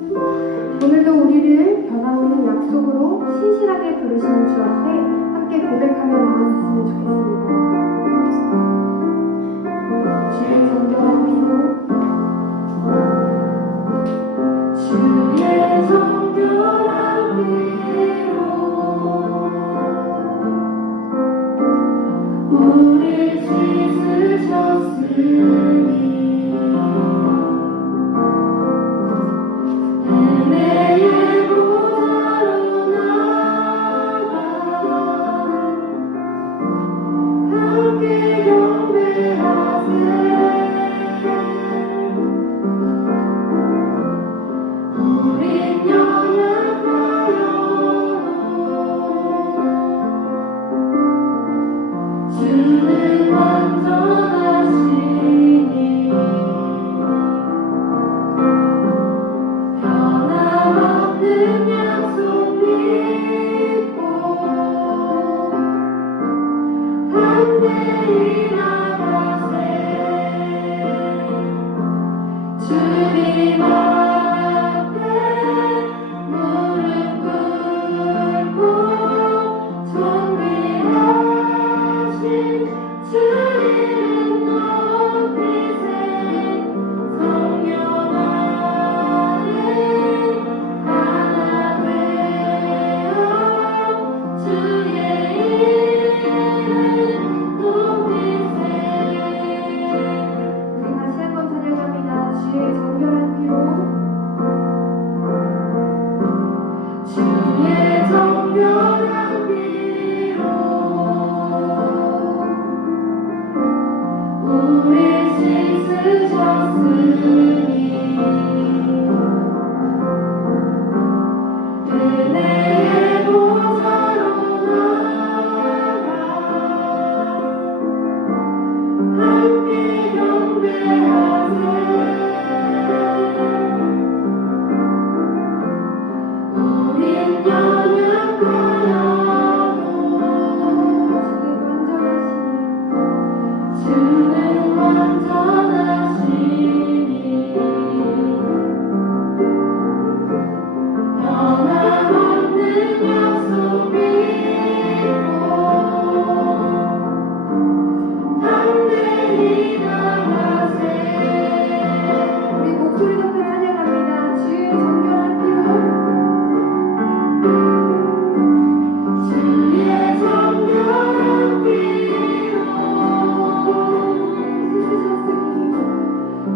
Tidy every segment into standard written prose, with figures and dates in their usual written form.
오늘도 우리를 변함없는 약속으로 신실하게 부르시는 주 앞에 함께 고백하며 나아갔으면 좋겠습니다. 주의 정결한 피로, 주의 정결한 피로 우리 씻으셨으니 주는 완전하시니 변함없는 약속 믿고 담대히 나가세 주님 앞에 무릎 꿇고 존귀하신 주 이름 높이세 성령 안에 하나 되어 주의 이름 높이세. 우리 다시 한번 찬양합니다. 주의 정결한 피로, 주의 정결한 피로 우리 씻으셨으니 은혜의 보좌로 나아가 함께 경배하세 우린 연약하여도 주는 완전하시니 변함없는 약속 믿고 담대히 나가세. 우리 목소리 높여 찬양합니다. 주의 정결한 피로, 주의 정결한 피로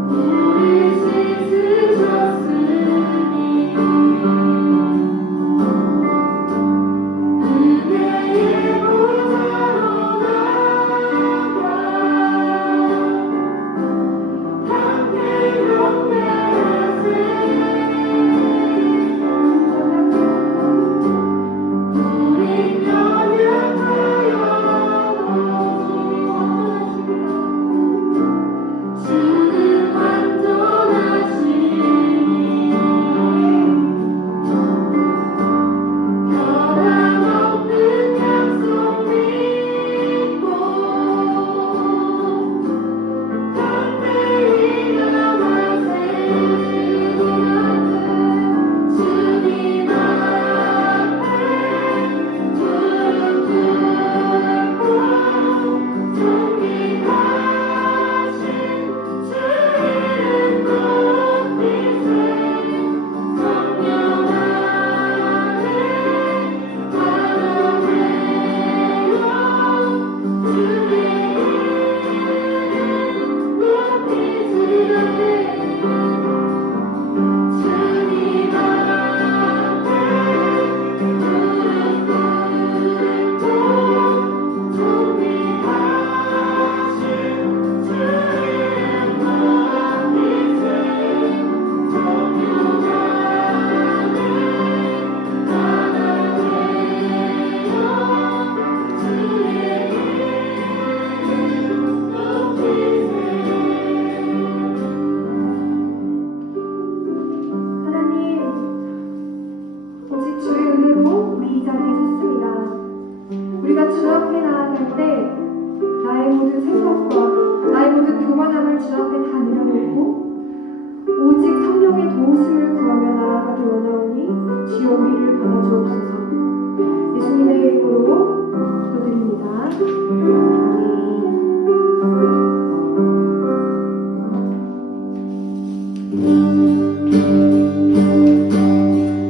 우리 씻으셨으니 은혜의 보좌로 나아가 함께 경배하세 우린 연약하여도 주는 완전하시니 변함없는 약속 믿고 담대히 나가세 주님 앞에 무릎 꿇고 존귀하신 주 이름 높이세 성령 안에 하나 되어 주의 이름 높이세 주님 앞에 무릎 꿇고 존귀하신 주 이름 높이세 성령 안에 하나 되어 주의 이름 높이세. 하나님, 오직 주의 은혜로 우리 이 자리에 섰습니다. 우리가 주 앞에 나아갈 때 나의 모든 생각과 나의 모든 교만함을 주 앞에 다 내려놓고 오직 성령의 도우심을 구하며 나아가기 원하오니 주여 우리를 받아주옵소서. 예수님의 이름으로 기도드립니다.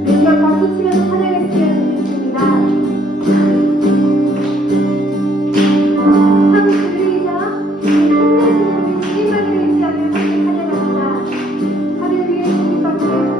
우리 한 박수 치면서 찬양했으면 좋겠습니다. 한 들리자 힘내시는 우리 주님만을 의지하며 함께 찬양합니다. 하늘 위에 주님밖에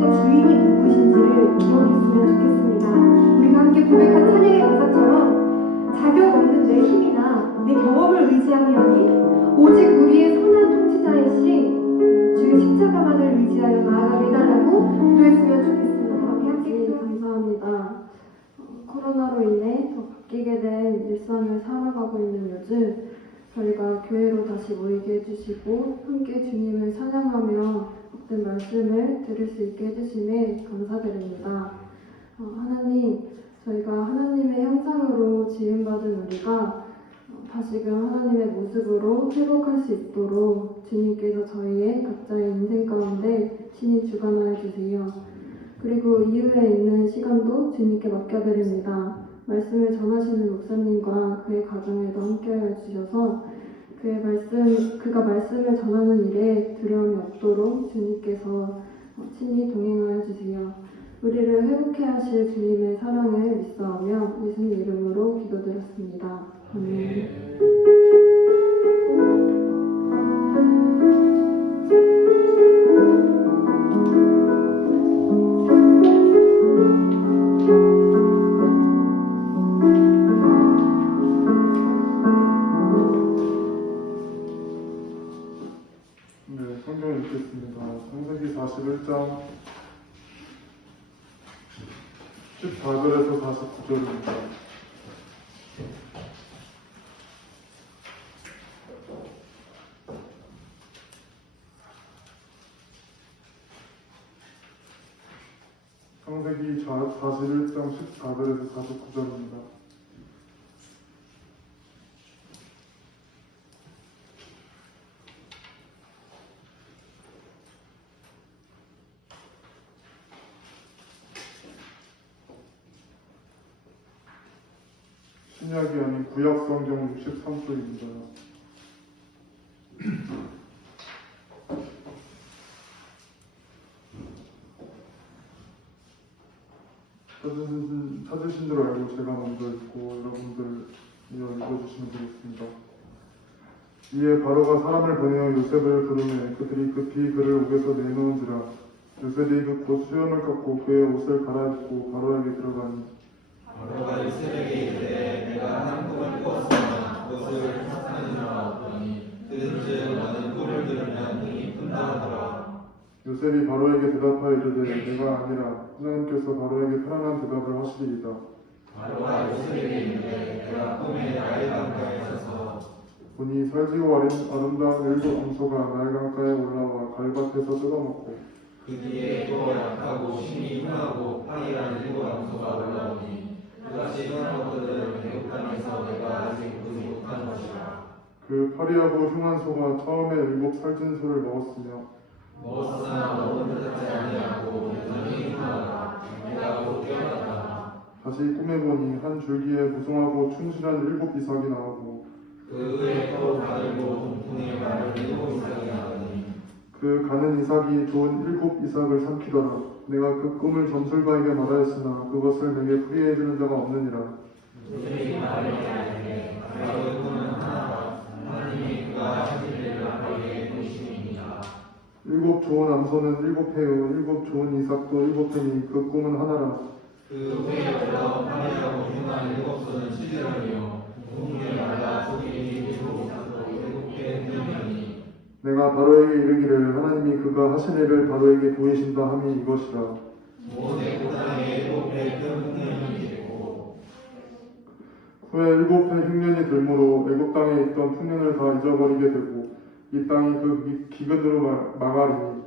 이곳의 주인이 누구신지를 기억했으면 좋겠습니다. 우리가 함께 고백한 찬양의 가사처럼 자격 없는 내 힘이나 내 경험을 의지함이 아닌 오직 우리의 선한 통치자이신 주의 십자가만을 의지하여 나아가게 해달라고 기도했으면 좋겠습니다. 우리 함께 감사합니다. 코로나로 인해 더 바뀌게 된 일상을 살아가고 있는 요즘 저희가 교회로 다시 모이게 해주시고 함께 주님을 찬양하며 복된 말씀을 들을 수 있게 해주심에 감사드립니다. 하나님, 저희가 하나님의 형상으로 지음받은 우리가 다시금 하나님의 모습으로 회복할 수 있도록 주님께서 저희의 각자의 인생 가운데 친히 주관하여 주세요. 그리고 이후에 있는 시간도 주님께 맡겨드립니다. 말씀을 전하시는 목사님과 그의 가정에도 함께하여 주셔서 그가 말씀을 전하는 일에 두려움이 없도록 주님께서 친히 동행하여 주세요. 우리를 회복해 하실 주님의 사랑을 믿사오며 예수님 이름으로 기도드렸습니다. 아멘. 성경 읽겠습니다. 창세기 41장 14절에서 49절입니다. 창세기 41장 14절에서 49절입니다. 신약이 아닌 구약 성경 63쪽입니다. 찾으신 줄 알고 제가 먼저 읽고 여러분들 읽어주시면 되겠습니다. 이에 바로가 사람을 보내어 요셉을 부르매 그들이 급히 그를 옥에서 내놓은지라 요셉이 곧 수염을 깎고 그의 옷을 갈아입고 바로에게 들어가니 바로가 요셉에게 이르되 내가 한 꿈을 꾸었으나 그것을 사탄이라 하더니 그들은 너는 꿈을 들으면 눈이 뜬다 하더라. 요셉이 바로에게 대답하여 이르되 내가 아니라 하나님께서 바로에게 편안한 대답을 하시리이다. 바로가 요셉에게 이르되 내가 꿈에 나일 강가에 서서 보니 살지고 아름다운 일곱 암소가 나일 강가에 올라와 갈밭에서 뜯어먹고 그 뒤에 또 약하고 심히 흉하고 파리한 일곱 암소가 올라오니 그같이 흉한 것들은 애굽 땅에서 내가 아직 보지 못한 것이라. 그 파리하고 흉한 소가 처음에 일곱 살찐 소를 먹었으며 먹었으나 먹은 듯하지 아니하고 여전히 흉하다. 내가 곧 깨어났다. 다시 꿈에 보니 한 줄기에 무성하고 충실한 일곱 이삭이 나오고 그 후에 또 가늘고 동풍에 마른 일곱 이삭이 나오니 그 가는 이삭이 좋은 일곱 이삭을 삼키더라. 내가 그 꿈을 점술가에게 말하였으나 그것을 내게 풀이해 주는 자가 없느니라. 요셉이 말하되 바로의 꿈은 하나라. 하나님이 그가 하신 일을 바로에게 보이심이니라. 일곱 좋은 암소는 일곱 해요. 일곱 좋은 이삭도 일곱 해니 그 꿈은 하나라. 그 후에 올라온 파리하고 흉한 일곱 소는 11월이요 동풍에 말라 속이 일곱 이삭도 일곱 개 흔들리니 내가 바로에게 이르기를 하나님이 그가 하신 일을 바로에게 보이신다 함이 이것이라. 온 애굽 땅에 일곱 해큰 흉년이 있고 후에 일곱 해 흉년이 들므로 애굽 땅에 있던 풍년을 다 잊어버리게 되고 이 땅이 그 기근으로 망하리니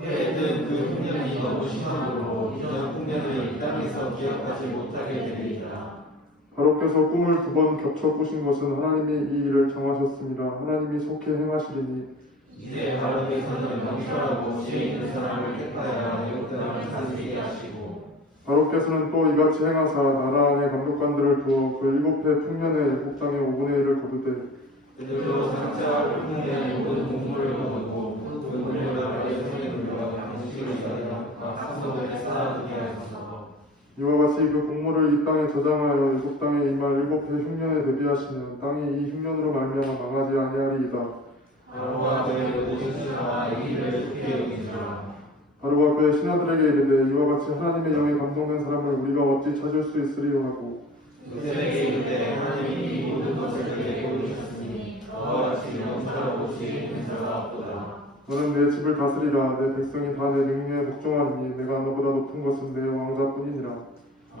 후에 뜬그 흉년이 너무 심함으로 이전 풍년을 이 땅에서 기억하지 못하게 되리라. 바로께서 꿈을 두 번 겹쳐 꾸신 것은 하나님이 이 일을 정하셨습니다. 하나님이 속히 행하시리니 이제 바로께서는 명철하고 지혜 있는 사람을 택하여 애굽 땅을 다스리게 하시고 바로께서는 또 이같이 행하사 나라 안에 감독관들을 두어 그 일곱 해 풍년에 애굽 땅의 5분의 1을 거두되 그들로 상자와 풍년의 모든 곡물을 거두고 그 곡물을 아래 손에 돌려 양식을 이가리과 사소에 쌓아두게 하소서. 이와 같이 그 곡물을 이 땅에 저장하여 애굽 땅에 임할 일곱 해 흉년에 대비하시는 땅이 이 흉년으로 말미암아 망하지 아니하리이다. 바로가 그의 모든 신하와 이를 좋게 여기시라. 바로가 그의 신하들에게 이르되 이와 같이 하나님의 영에 감동된 사람을 우리가 어찌 찾을 수 있으리요 하고 요셉에게 이르되 하나님이 이 모든 것을 그에게 보이셨으니 너와 같이 명철하고 지혜 있는 자가 없도다. 너는 내 집을 다스리라. 내 백성이 다 내 명령에 복종하리니 내가 너보다 높은 것은 내 왕자뿐이니라.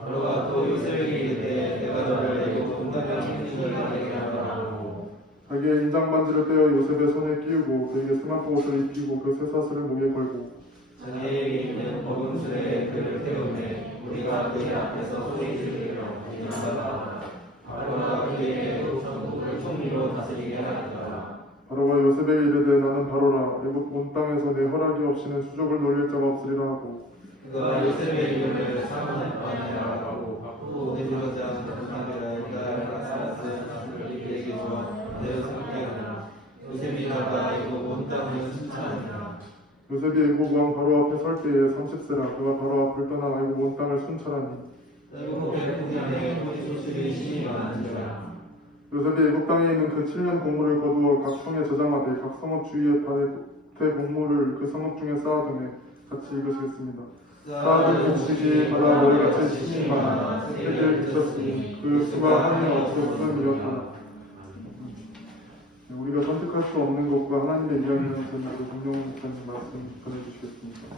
바로가 또 요셉에게 이르되 내가 너를 애굽 온 땅에 힘있는 자가 되게 하라 하고 자기의 인장 반지를 떼어 요셉의 손에 끼우고 그에게 스마트 옷을 입히고 그 쇠사슬을 목에 걸고 자네에게 있는 버금술에 그를 태우매 우리가 그의 앞에서 소리 지르리라 인하다. 바로가 그에게 애굽 전국을 총리로 다스리게 하였더라. 바로가 요셉에게 이르되 나는 바로라. 애굽 온 땅에서 내 허락이 없이는 수족을 놀릴 자가 없으리라 하고 그가 요셉의 이름을 사모니아라 하고 바꾸고 내려오지 않은 사람들을 그가 살았을 그에게 주어 내려 삼게 하니라. 요셉이 나가 애굽 온 땅을 순찰하니라. 요셉이 애굽 왕 바로 앞에 설 때에 30세라. 그가 바로 앞을 떠나 애굽 온 땅을 순찰하니 애굽의 풍년에 소식이 심히 많은지라. 요셉이 애굽 땅에 있는 그 7년 곡물을 거두어 각 성에 저장하되 각 성읍 주위에 밭의 곡물을 그 성읍 중에 쌓아두매 같이 읽으시겠습니다. 쌓아둔 규칙이 바다 머리같이 심히 많아 세계를 비쳤으니 그 수가 한이 없었음이었다. 우리가 선택할 수 없는 것과 하나님의 이야기는 전부 김용 목사님 말씀 전해주시겠습니다.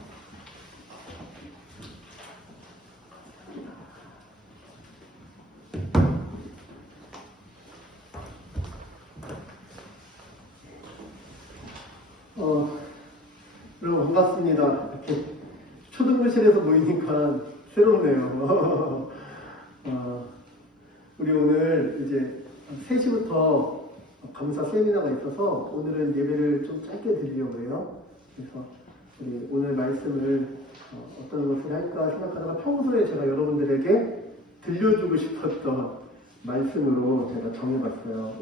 여러분 반갑습니다. 이렇게 초등부실에서 모이니까 새롭네요. 우리 오늘 이제 3시부터 감사 세미나가 있어서 오늘은 예배를 좀 짧게 드리려고 해요. 그래서 우리 오늘 말씀을 어떤 것을 할까 생각하다가 평소에 제가 여러분들에게 들려주고 싶었던 말씀으로 제가 정해봤어요.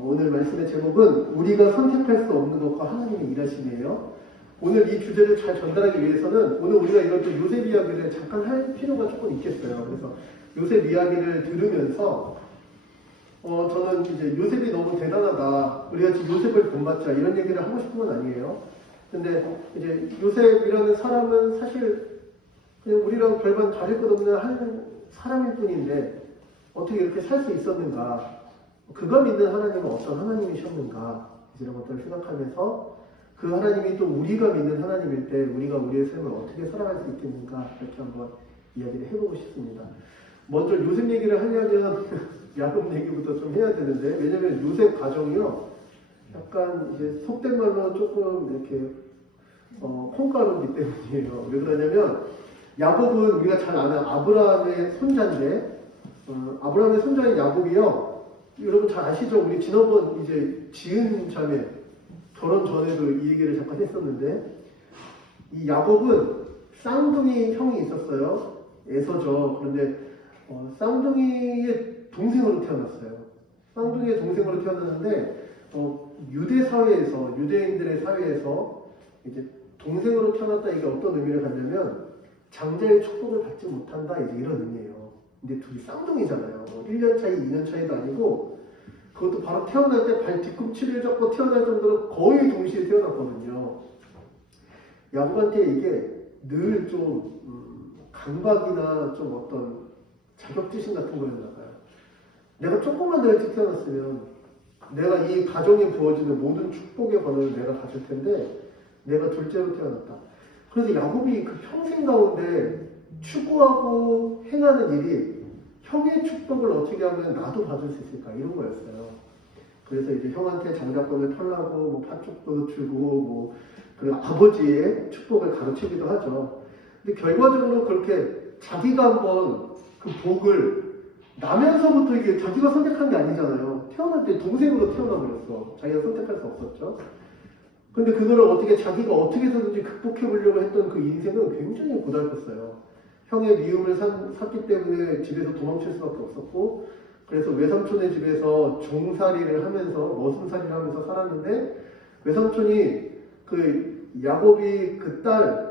오늘 말씀의 제목은 우리가 선택할 수 없는 것과 하나님의 일하심이에요. 오늘 이 주제를 잘 전달하기 위해서는 오늘 우리가 이런 또 요셉 이야기를 잠깐 할 필요가 조금 있겠어요. 그래서 요셉 이야기를 들으면서 저는 이제 요셉이 너무 대단하다. 우리가 지금 요셉을 본받자 이런 얘기를 하고 싶은 건 아니에요. 근데 이제 요셉이라는 사람은 사실 그냥 우리랑 별반 다를 것 없는 한 사람일 뿐인데 어떻게 이렇게 살 수 있었는가? 그가 믿는 하나님은 어떤 하나님이셨는가? 이런 것들을 생각하면서 그 하나님이 또 우리가 믿는 하나님일 때 우리가 우리의 삶을 어떻게 살아갈 수 있겠는가? 이렇게 한번 이야기를 해보고 싶습니다. 먼저 요셉 얘기를 하려면 야곱 얘기부터 좀 해야 되는데 왜냐면 요셉 가정이요 약간 이제 속된 말로 조금 이렇게 콩가루이기 때문이에요. 왜 그러냐면 야곱은 우리가 잘 아는 아브라함의 손자인데 아브라함의 손자인 야곱이요 여러분 잘 아시죠? 우리 지난번 이제 지은 자매 결혼 전에도 이 얘기를 잠깐 했었는데 이 야곱은 쌍둥이 형이 있었어요. 에서죠. 그런데 쌍둥이의 동생으로 태어났어요. 쌍둥이의 동생으로 태어났는데 유대 사회에서 유대인들의 사회에서 이제 동생으로 태어났다 이게 어떤 의미를 갖냐면 장자의 축복을 받지 못한다 이제 이런 의미예요. 근데 둘이 쌍둥이잖아요. 1년 차이, 2년 차이도 아니고 그것도 바로 태어날 때 발 뒤꿈치를 잡고 태어날 정도로 거의 동시에 태어났거든요. 야곱한테 이게 늘 좀 강박이나 좀 어떤 자격지심 같은 거였나 봐요. 내가 조금만 더 일찍 태어났으면 내가 이 가정에 부어지는 모든 축복의 번호를 내가 가질 텐데 내가 둘째로 태어났다. 그래서 야곱이 그 평생 가운데 추구하고 행하는 일이 형의 축복을 어떻게 하면 나도 받을 수 있을까 이런 거였어요. 그래서 이제 형한테 장자권을 털라고 뭐 팥죽도 주고 뭐 그리고 아버지의 축복을 가르치기도 하죠. 근데 결과적으로 그렇게 자기가 한번 그 복을 나면서부터 이게 자기가 선택한 게 아니잖아요. 태어날 때 동생으로 태어나버렸어. 자기가 선택할 수 없었죠. 근데 그거를 어떻게 자기가 어떻게 해서든지 극복해 보려고 했던 그 인생은 굉장히 고달팠어요. 형의 미움을 샀기 때문에 집에서 도망칠 수밖에 없었고 그래서 외삼촌의 집에서 종살이를 하면서 머슴살이를 하면서 살았는데 외삼촌이 그 야곱이 그 딸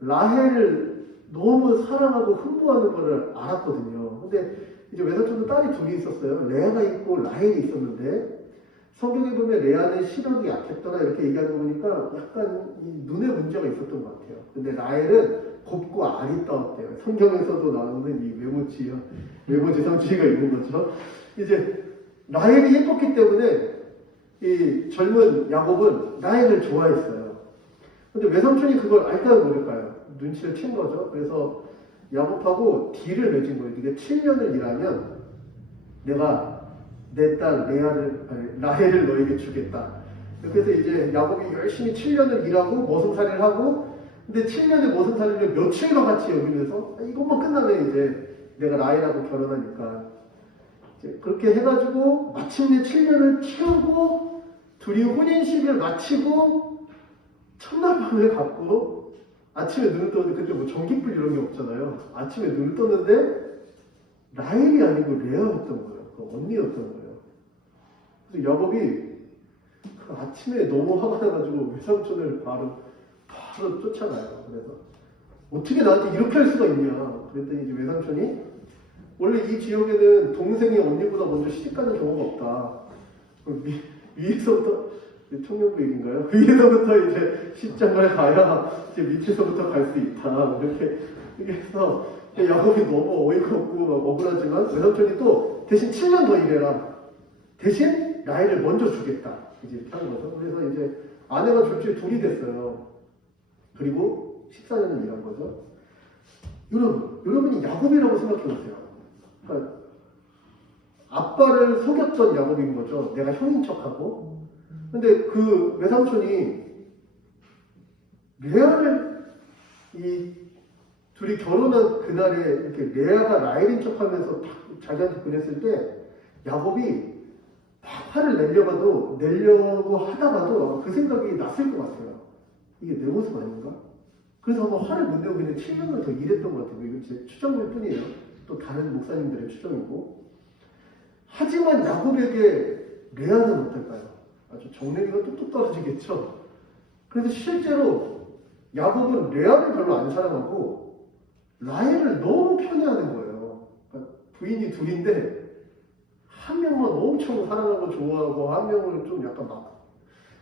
라헬을 너무 사랑하고 흠모하는 것을 알았거든요. 근데 이제 외삼촌도 딸이 둘이 있었어요. 레아가 있고 라헬이 있었는데 성경에 보면 레아는 시력이 약했더라 이렇게 얘기하는 거 보니까 약간 이 눈에 문제가 있었던 것 같아요. 근데 라헬은 곱고 아리따웠대요. 성경에서도 나오는 이 외모지상주의가 있는 거죠. 이제 라헬이 예뻤기 때문에 이 젊은 야곱은 라헬을 좋아했어요. 근데 외삼촌이 그걸 알까요 모를까요? 눈치를 챈 거죠. 그래서 야곱하고 딜을 맺은 거예요. 네가 7년을 일하면 내가 내 딸 라헬을 너에게 주겠다. 그래서 이제 야곱이 열심히 7년을 일하고 머슴살이를 하고, 근데 7년의 머슴살이를 며칠과 같이 여기면서 이것만 끝나면 이제 내가 라헬하고 결혼하니까 이제 그렇게 해가지고 마침내 7년을 채우고 둘이 혼인식을 마치고 첫날 밤에 갔고 아침에 눈을 떴는데 그때 뭐 전기불 이런 게 없잖아요. 아침에 눈을 떴는데 라헬이 아니고 레아였던 거예요. 그 언니였던 거예요. 그래서 야곱이 그 아침에 너무 화가 나가지고 외삼촌을 바로 쫓아가요. 그래서 어떻게 나한테 이렇게 할 수가 있냐. 그랬더니 이제 외삼촌이 원래 이 지역에는 동생이 언니보다 먼저 시집가는 경우가 없다. 위에서부터 청년부 얘기인가요? 위에서부터 이제 시장을 가야 이제 밑에서부터 갈 수 있다. 이렇게 해서 야곱이 너무 어이가 없고 막 억울하지만 외삼촌이 또 대신 7년 더 일해라. 대신 라헬을 먼저 주겠다. 이제 이렇게 하는 거죠. 그래서 이제 아내가 졸지에 둘이 됐어요. 그리고 14년을 일한 거죠. 여러분이 야곱이라고 생각해 보세요. 그러니까 아빠를 속였던 야곱인 거죠. 내가 형인 척하고. 근데 그 외삼촌이 레아를 이 둘이 결혼한 그날에 이렇게 레아가 라헬인 척하면서 자기한테 보냈을 때 야곱이 막 화를 내려고 하다가도 그 생각이 났을 것 같아요. 이게 내 모습 아닌가? 그래서 아마 화를 못 내고 그냥 7년을 더 일했던 것 같아요. 이거 제 추정일 뿐이에요. 또 다른 목사님들의 추정이고. 하지만 야곱에게 레아는 어떨까요? 아주 정내기가 뚝뚝 떨어지겠죠. 그래서 실제로 야곱은 레아를 별로 안 사랑하고 라헬을 너무 편애하는 거예요. 그러니까 부인이 둘인데 한 명만 엄청 사랑하고 좋아하고 한 명을 좀 약간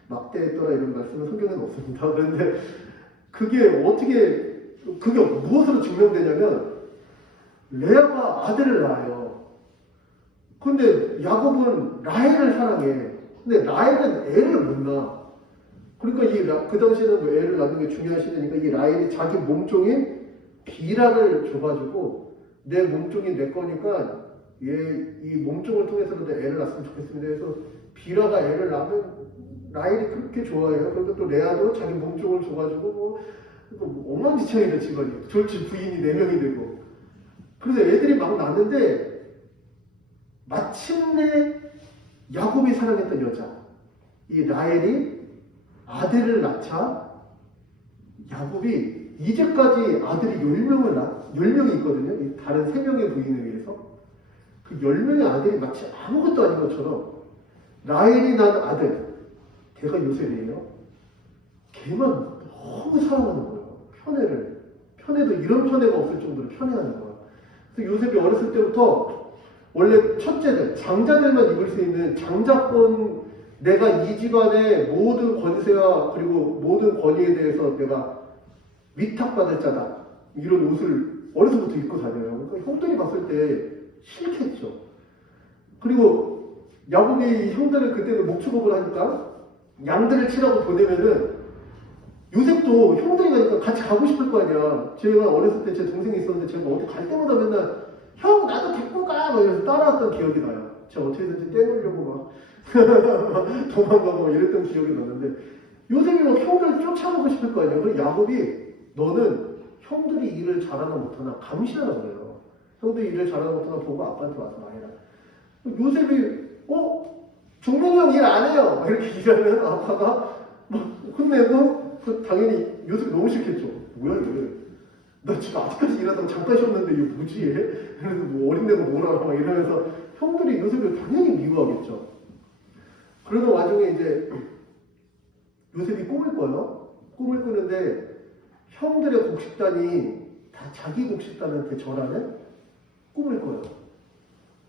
막대했더라 이런 말씀은 성경에는 없습니다. 그런데 그게 무엇으로 증명되냐면 레아가 아들을 낳아요. 근데 야곱은 라헬을 사랑해. 근데 라헬은 애를 못 낳아. 그러니까 그 당시에는 뭐 애를 낳는 게 중요한 시대니까 이 라헬이 자기 몸종인 비라를 줘가지고 내 몸종이 내 거니까 이 몸종을 통해서라도 애를 낳았으면 좋겠습니다. 그래서 비라가 애를 낳으면 라헬이 그렇게 좋아해요. 그러니까 또 레아도 자기 몸종을 줘가지고 뭐 엉망진창이다 집안이. 졸지 부인이 4명이 되고. 그래서 애들이 막 낳는데 마침내 야곱이 사랑했던 여자 이 라헬이 아들을 낳자 야곱이 이제까지 아들이 10명이 있거든요. 다른 3명의 부인에 의해서. 그 10명의 아들이 마치 아무것도 아닌 것처럼 라헬이 낳은 아들, 걔가 요셉이에요. 걔만 너무 사랑하는 거예요. 편애도 이런 편애가 없을 정도로 편애하는 거예요. 그래서 요셉이 어렸을 때부터 원래 첫째들, 장자들만 입을 수 있는 장자권, 내가 이 집안의 모든 권세와 그리고 모든 권위에 대해서 내가 위탁받을 자다. 이런 옷을 어려서부터 입고 다녀요. 그러니까 형들이 봤을 때 싫겠죠. 그리고 야곱이 형들을 그때는 목축업을 하니까 양들을 치라고 보내면은 요셉도 형들이 가니까 같이 가고 싶을 거 아니야. 제가 어렸을 때 제 동생이 있었는데 제가 어디 갈 때마다 맨날 형 나도 데리고 가! 막 이러면서 따라왔던 기억이 나요. 제가 어떻게든지 떼놓으려고 막 도망가고 막 이랬던 기억이 나는데 요셉이 막 형들 쫓아가고 싶을 거 아니야. 그래서 야곱이 너는 형들이 일을 잘하나 못하나 감시하라 그래요. 형들이 일을 잘하나 못하나 보고 아빠한테 와서 말해라. 요셉이 종민이 형 일 안 해요. 막 이렇게 일하면 아빠가 막 혼내고 당연히 요셉이 너무 싫겠죠. 뭐야 이거. 나 지금 아직까지 일하다가 잠깐 쉬었는데 이거 뭐지 얘? 그래서 뭐 어린애가 뭘 알아 막 이러면서 형들이 요셉을 당연히 미워하겠죠. 그러던 와중에 이제 요셉이 꿈을 꿔요. 꿈을 꾸는데 형들의 곡식단이 다 자기 곡식단한테 절하는 꿈을 꿔요.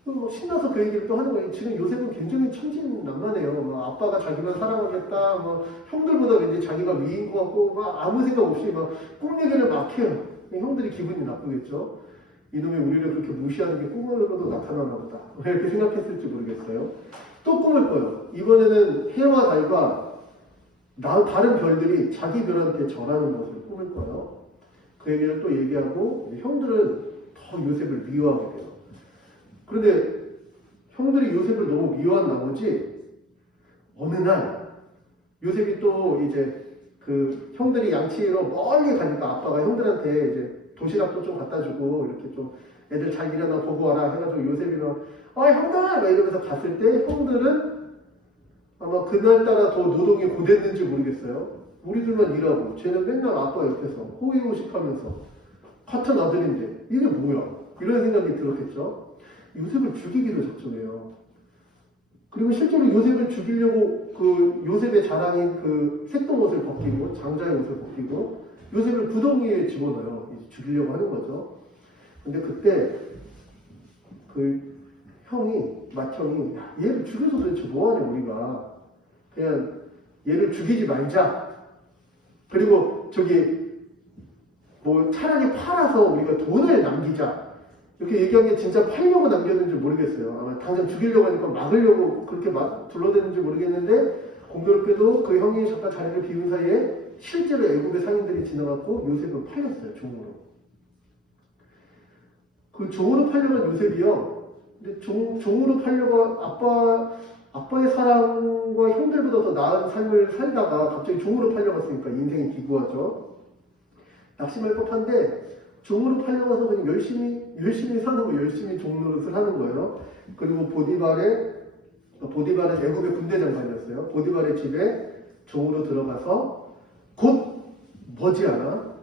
뭐 신나서 그 얘기를 또 하는 거예요. 지금 요셉은 굉장히 천진난만해요. 뭐 아빠가 자기만 사랑하겠다, 뭐 형들보다 왠지 자기가 위인 것 같고, 막 아무 생각 없이 막 꿈 얘기를 막 해요. 형들이 기분이 나쁘겠죠. 이놈이 우리를 그렇게 무시하는 게 꿈으로도 나타나나 보다. 왜 이렇게 생각했을지 모르겠어요. 또 꿈을 꿔요. 이번에는 해와 달과 다른 별들이 자기 별한테 절하는 것을 꿈을 꿔요. 그 얘기를 또 얘기하고 형들은 더 요셉을 미워하게 돼요. 그런데 형들이 요셉을 너무 미워한 나머지 어느 날 요셉이 또 이제 그 형들이 양치로 멀리 가니까 아빠가 형들한테 이제 도시락도 좀 갖다 주고 이렇게 좀 애들 잘 일어나 보고 와라 해가지고 요셉이 형들! 막 이러면서 갔을 때 형들은 아마 그날따라 더 노동이 고됐는지 모르겠어요. 우리들만 일하고 쟤는 맨날 아빠 옆에서 호의호식하면서 같은 아들인데 이게 뭐야? 이런 생각이 들었겠죠. 요셉을 죽이기로 작정해요. 그리고 실제로 요셉을 죽이려고 그 요셉의 자랑인 그 색동옷을 벗기고 장자의 옷을 벗기고 요셉을 구덩이에 집어넣어요. 이제 죽이려고 하는 거죠. 근데 그때 그 맏형이 얘를 죽여서 도대체 뭐하냐 우리가 그냥 얘를 죽이지 말자. 그리고 뭐 차라리 팔아서 우리가 돈을 남기자. 이렇게 얘기한 게 진짜 팔려고 남겼는지 모르겠어요. 아마 당장 죽이려고 하니까 막으려고 그렇게 둘러댔는지 모르겠는데 공교롭게도 그 형이 잠깐 자리를 비운 사이에 실제로 애국의 상인들이 지나갔고 요셉은 팔렸어요. 종으로. 그 종으로 팔려간 요셉이요. 근데 종으로 팔려가 아빠의 사랑과 형들보다 더 나은 삶을 살다가 갑자기 종으로 팔려갔으니까 인생이 기구하죠. 낙심할 법한데 종으로 팔려가서 그냥 열심히 사는 거 열심히 종 노릇을 하는 거예요. 그리고 보디발은 애굽의 군대 장관이었어요. 보디발의 집에 종으로 들어가서 곧 머지않아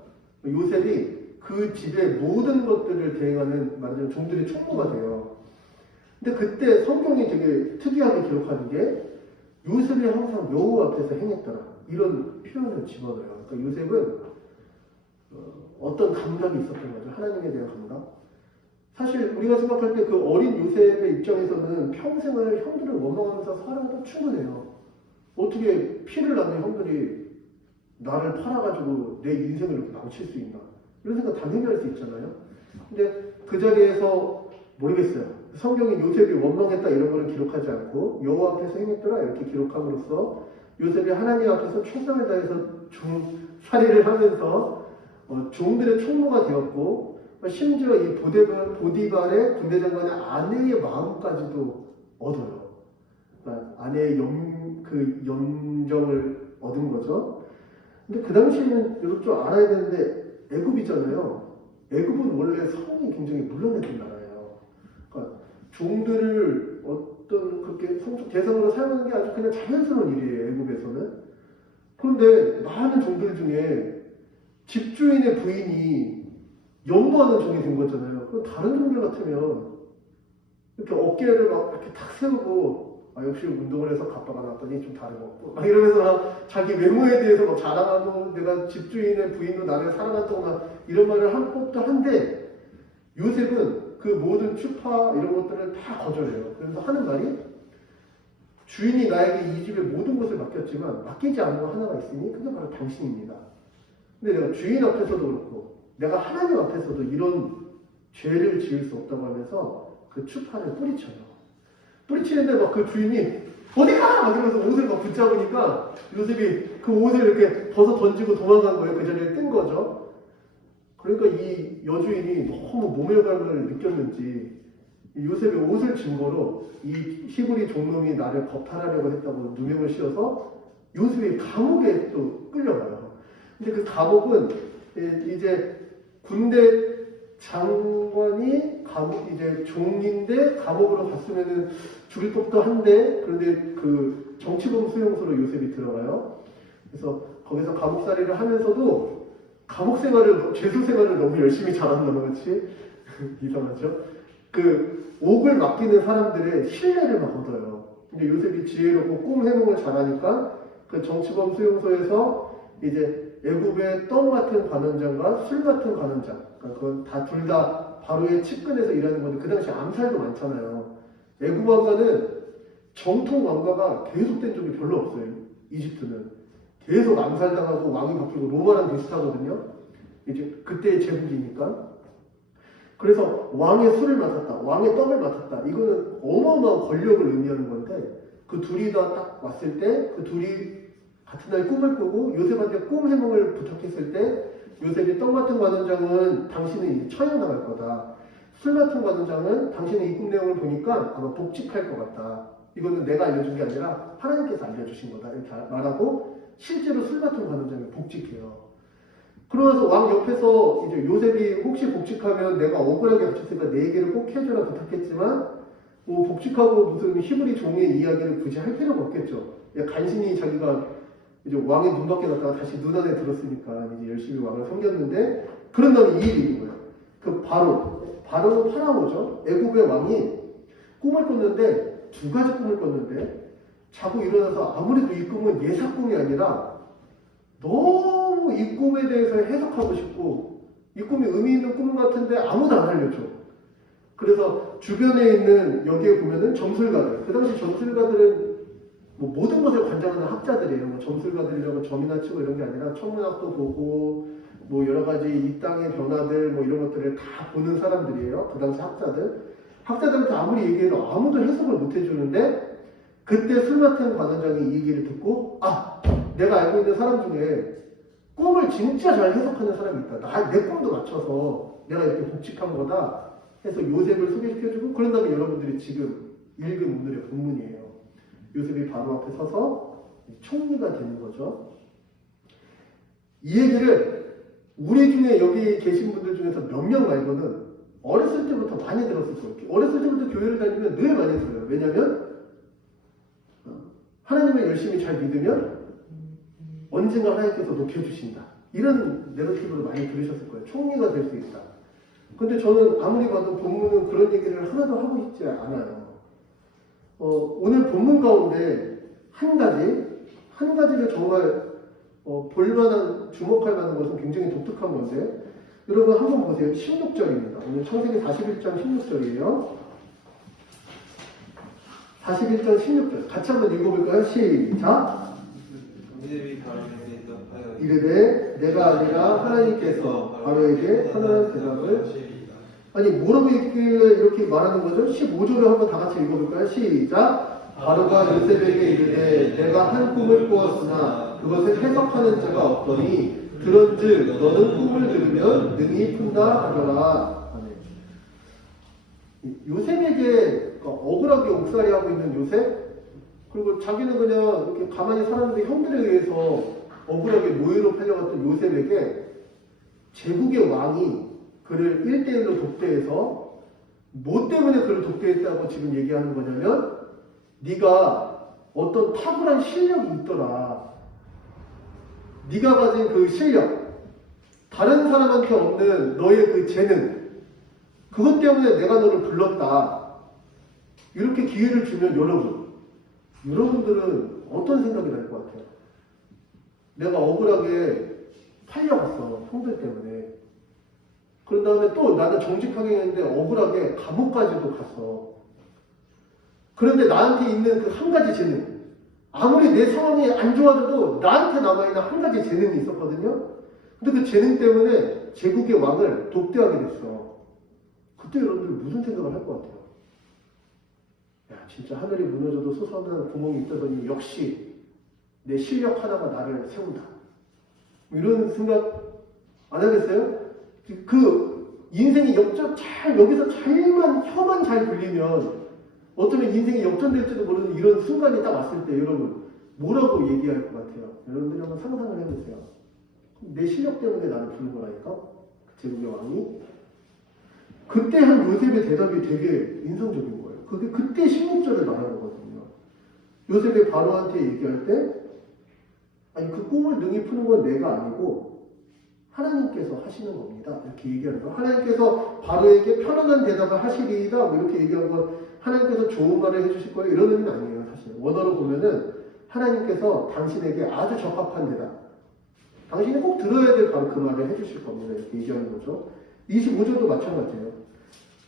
요셉이 그 집의 모든 것들을 대행하는 말하자면 종들의 총무가 돼요. 근데 그때 성경이 되게 특이하게 기록하는 게 요셉이 항상 여호와 앞에서 행했더라 이런 표현을 집어넣어요. 그러니까 요셉은 어떤 감각이 있었던 거죠. 하나님에 대한 감각. 사실 우리가 생각할 때 그 어린 요셉의 입장에서는 평생을 형들을 원망하면서 살아도 충분해요. 어떻게 피를 낳는 형들이 나를 팔아가지고 내 인생을 이렇게 망칠 수 있나. 이런 생각 당연히 할 수 있잖아요. 근데 그 자리에서 모르겠어요. 성경이 요셉이 원망했다 이런 거를 기록하지 않고 여호와 앞에서 행했더라 이렇게 기록함으로써 요셉이 하나님 앞에서 최선을 다해서 종살이를 하면서 종들의 총무가 되었고 심지어 이 보디발의 군대 장관의 아내의 마음까지도 얻어요. 그러니까 아내의 영정을 얻은 거죠. 근데 그 당시에는 이렇게 좀 알아야 되는데 애굽이잖아요. 애굽은 원래 성이 굉장히 물러내던 나라예요. 그러니까 종들을 어떤 그렇게 성적 대상으로 사용하는 게 아주 그냥 자연스러운 일이에요. 애굽에서는. 그런데 많은 종들 중에 집주인의 부인이 연구하는 종이 된 거잖아요. 그럼 다른 종들 같으면 이렇게 어깨를 막 이렇게 탁 세우고 역시 운동을 해서 갑바가 났더니 좀 다른 것 같고 막 이러면서 자기 외모에 대해서 막 자랑하고 내가 집주인의 부인도 나를 사랑한다고 막 이런 말을 한 것도 한데 요셉은 그 모든 추파 이런 것들을 다 거절해요. 그래서 하는 말이 주인이 나에게 이 집의 모든 것을 맡겼지만 맡기지 않은 거 하나가 있으니 그게 바로 당신입니다. 근데 내가 주인 앞에서도 그렇고 내가 하나님 앞에서도 이런 죄를 지을 수 없다고 하면서 그 추파를 뿌리쳐요. 뿌리치는데 막 그 주인이 어디가! 막 이러면서 옷을 막 붙잡으니까 요셉이 그 옷을 이렇게 벗어 던지고 도망간 거예요. 그 자리에 뜬 거죠. 그러니까 이 여주인이 너무 모멸감을 느꼈는지 요셉의 옷을 증거로 이 히브리 종놈이 나를 겁탈하려고 했다고 누명을 씌워서 요셉이 감옥에 또 끌려가요. 근데 그 감옥은 이제 군대 장관이 이제 종인데 감옥으로 갔으면은 죽일 법도 한데 그런데 그 정치범 수용소로 요셉이 들어가요. 그래서 거기서 감옥살이를 하면서도 감옥 생활을 죄수 생활을 너무 열심히 잘한다는 거지 이상하죠. 그 옥을 맡기는 사람들의 신뢰를 막 얻어요. 근데 요셉이 지혜롭고 꿈 해몽을 잘하니까 그 정치범 수용소에서 이제 애굽의 떡 맡은 관원장과 술 맡은 관원장, 그러니까 그건 다 둘 다 바로의 측근에서 일하는 건데 그 당시 암살도 많잖아요. 애굽 왕가는 정통 왕가가 계속된 적이 별로 없어요. 이집트는 계속 암살당하고 왕이 바뀌고 로마랑 비슷하거든요. 이제 그때의 제국이니까. 그래서 왕의 술을 맡았다, 왕의 떡을 맡았다. 이거는 어마어마한 권력을 의미하는 건데 그 둘이 다 딱 왔을 때 그 둘이 같은 날 꿈을 꾸고 요셉한테 꿈 해몽을 부탁했을 때 요셉이 떡 맡은 관원장은 당신은 이제 처형당할 거다. 술 맡은 관원장은 당신의 이 꿈 내용을 보니까 아마 복직할 것 같다. 이거는 내가 알려준 게 아니라 하나님께서 알려주신 거다. 이렇게 말하고 실제로 술 맡은 관원장이 복직해요. 그러면서 왕 옆에서 이제 요셉이 혹시 복직하면 내가 억울하게 갇혔으니까 내 얘기를 꼭 해줘라 부탁했지만 뭐 복직하고 무슨 히브리 종의 이야기를 굳이 할 필요가 없겠죠. 간신히 자기가 이제 왕의 눈 밖에 갔다가 다시 눈 안에 들었으니까 이제 열심히 왕을 섬겼는데 그런 다음에 이 일이 있는 거예요. 그 바로 파라오죠. 애굽의 왕이 꿈을 꿨는데 두 가지 꿈을 꿨는데 자고 일어나서 아무래도 이 꿈은 예사 꿈이 아니라 너무 이 꿈에 대해서 해석하고 싶고 이 꿈이 의미 있는 꿈 같은데 아무도 안 알려줘. 그래서 주변에 있는 여기에 보면은 점술가들, 그 당시 점술가들은 뭐 모든 것을 관장하는 학자들이에요. 뭐 점술가들이라고 점이나 치고 이런 게 아니라 천문학도 보고 뭐 여러 가지 이 땅의 변화들 뭐 이런 것들을 다 보는 사람들이에요. 그 당시 학자들한테 아무리 얘기해도 아무도 해석을 못 해주는데 그때 술 맡은 관원장이 이 얘기를 듣고 내가 알고 있는 사람 중에 꿈을 진짜 잘 해석하는 사람이 있다. 내 꿈도 맞춰서 내가 이렇게 복직한 거다 해서 요셉을 소개시켜주고 그런 다음에 여러분들이 지금 읽은 오늘의 본문이에요. 요셉이 바로 앞에 서서 총리가 되는 거죠. 이 얘기를 우리 중에 여기 계신 분들 중에서 몇 명 말고는 어렸을 때부터 많이 들었을 거예요. 어렸을 때부터 교회를 다니면 늘 많이 들어요. 왜냐하면 하나님을 열심히 잘 믿으면 언젠가 하나님께서 높여주신다. 이런 내러티브를 많이 들으셨을 거예요. 총리가 될 수 있다. 근데 저는 아무리 봐도 본문은 그런 얘기를 하나도 하고 있지 않아요. 오늘 본문 가운데 한 가지를 정말 볼만한, 주목할 만한 것은 굉장히 독특한 건데 여러분 한번 보세요. 16절입니다. 오늘 창세기 41장 16절이에요. 41장 16절 같이 한번 읽어볼까요? 시작! 이르되 내가 아니라 하나님께서 바로에게 하나님의 대답을 아니 뭐라고 이렇게 말하는 거죠? 15절을 한번 다 같이 읽어볼까요? 시작! 바로가 요셉에게 이르되 내가 한 꿈을 꾸었으나 그것을 해석하는 자가 없더니 그런즉 너는 꿈을 들으면 능히 푼다 하더라. 요셉에게 억울하게 옥살이하고 있는 요셉 그리고 자기는 그냥 이렇게 가만히 살았는데 형들에 의해서 억울하게 노예로 팔려갔던 요셉에게 제국의 왕이 그를 1대1로 독대해서 뭐 때문에 그를 독대했다고 지금 얘기하는 거냐면 네가 어떤 탁월한 실력이 있더라. 네가 가진 그 실력, 다른 사람한테 없는 너의 그 재능, 그것 때문에 내가 너를 불렀다. 이렇게 기회를 주면 여러분들은 어떤 생각이 날 것 같아요? 내가 억울하게 팔려갔어. 형들 때문에. 그런 다음에 또 나는 정직하게 했는데 억울하게 감옥까지도 갔어. 그런데 나한테 있는 그 한 가지 재능, 아무리 내 상황이 안 좋아져도 나한테 남아있는 한 가지 재능이 있었거든요. 근데 그 재능 때문에 제국의 왕을 독대하게 됐어. 그때 여러분들 무슨 생각을 할 것 같아요? 야, 진짜 하늘이 무너져도 솟아나는 구멍이 있다더니 역시 내 실력 하나가 나를 세운다. 이런 생각 안 하겠어요? 그 인생이 여기서 혀만 잘 불리면 어쩌면 인생이 역전될지도 모르는 이런 순간이 딱 왔을 때 여러분 뭐라고 얘기할 것 같아요? 여러분들이 한번 상상을 해보세요. 내 실력 때문에 나를 부른 거라니까? 제국의 왕이. 그때 한 요셉의 대답이 되게 인상적인 거예요. 그때 16절을 말하는 거거든요. 요셉이 바로한테 얘기할 때 아니 그 꿈을 능히 푸는 건 내가 아니고 하나님께서 하시는 겁니다. 이렇게 얘기하는 거예요. 하나님께서 바로에게 편안한 대답을 하시리이다. 뭐 이렇게 얘기한 건 하나님께서 좋은 말을 해주실 거예요. 이런 의미는 아니에요. 사실 원어로 보면은 하나님께서 당신에게 아주 적합한 대답, 당신이 꼭 들어야 될 바로 그 말을 해주실 겁니다. 이렇게 얘기하는 거죠. 25절도 마찬가지예요.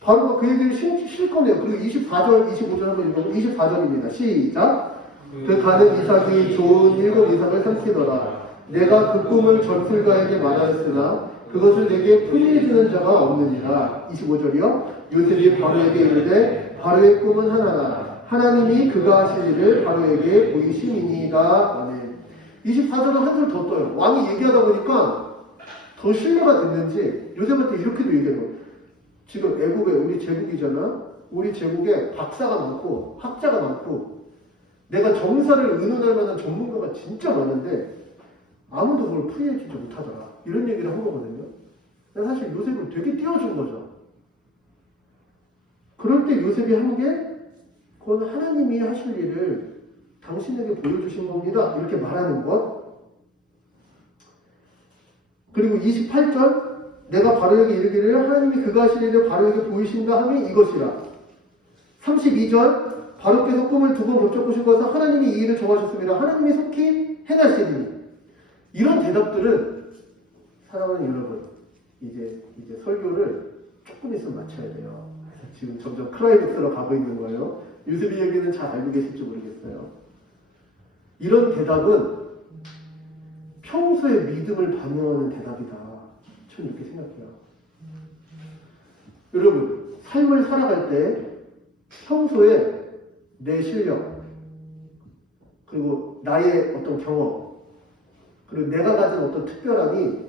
바로 그 얘기를 실 거네요. 그리고 24절, 25절 한번 읽어보면 24절입니다. 시작. 그 가는 이삭이 좋은 7 이삭을 삼키더라. 내가 그 꿈을 전술가에게 말하였으나 그것을 내게 풀이해 주는 자가 없느니라. 25절이요. 요셉이 바로에게 이르되 바로의 꿈은 하나라. 하나님이 그가 하실 일을 바로에게 보이심이니이다. 아멘. 24절은 한줄 더 떠요. 왕이 얘기하다 보니까 더 신뢰가 됐는지 요셉한테 이렇게도 얘기해요. 지금 애국에 우리 제국이잖아. 우리 제국에 박사가 많고 학자가 많고 내가 정사를 의논할 만한 전문가가 진짜 많은데 아무도 그걸 풀이해주지 못하더라. 이런 얘기를 한 거거든요. 사실 요셉을 되게 띄워준 거죠. 그럴 때 요셉이 한 게 그건 하나님이 하실 일을 당신에게 보여주신 겁니다. 이렇게 말하는 것. 그리고 28절 내가 바로에게 이르기를 하나님이 그가 하실 일을 바로에게 보이신다 함이 이것이라. 32절 바로께서 꿈을 2번 번쩍보신 것은 하나님이 이 일을 정하셨습니다. 하나님이 속히 행하시리니. 이런 대답들은 사랑하는 여러분 이제 설교를 조금 있으면 마쳐야 돼요. 그래서 지금 점점 클라이맥스로 가고 있는 거예요. 요셉이 여기는 잘 알고 계실지 모르겠어요. 이런 대답은 평소의 믿음을 반영하는 대답이다. 저는 이렇게 생각해요. 여러분, 삶을 살아갈 때 평소에 내 실력, 그리고 나의 어떤 경험, 그리고 내가 가진 어떤 특별함이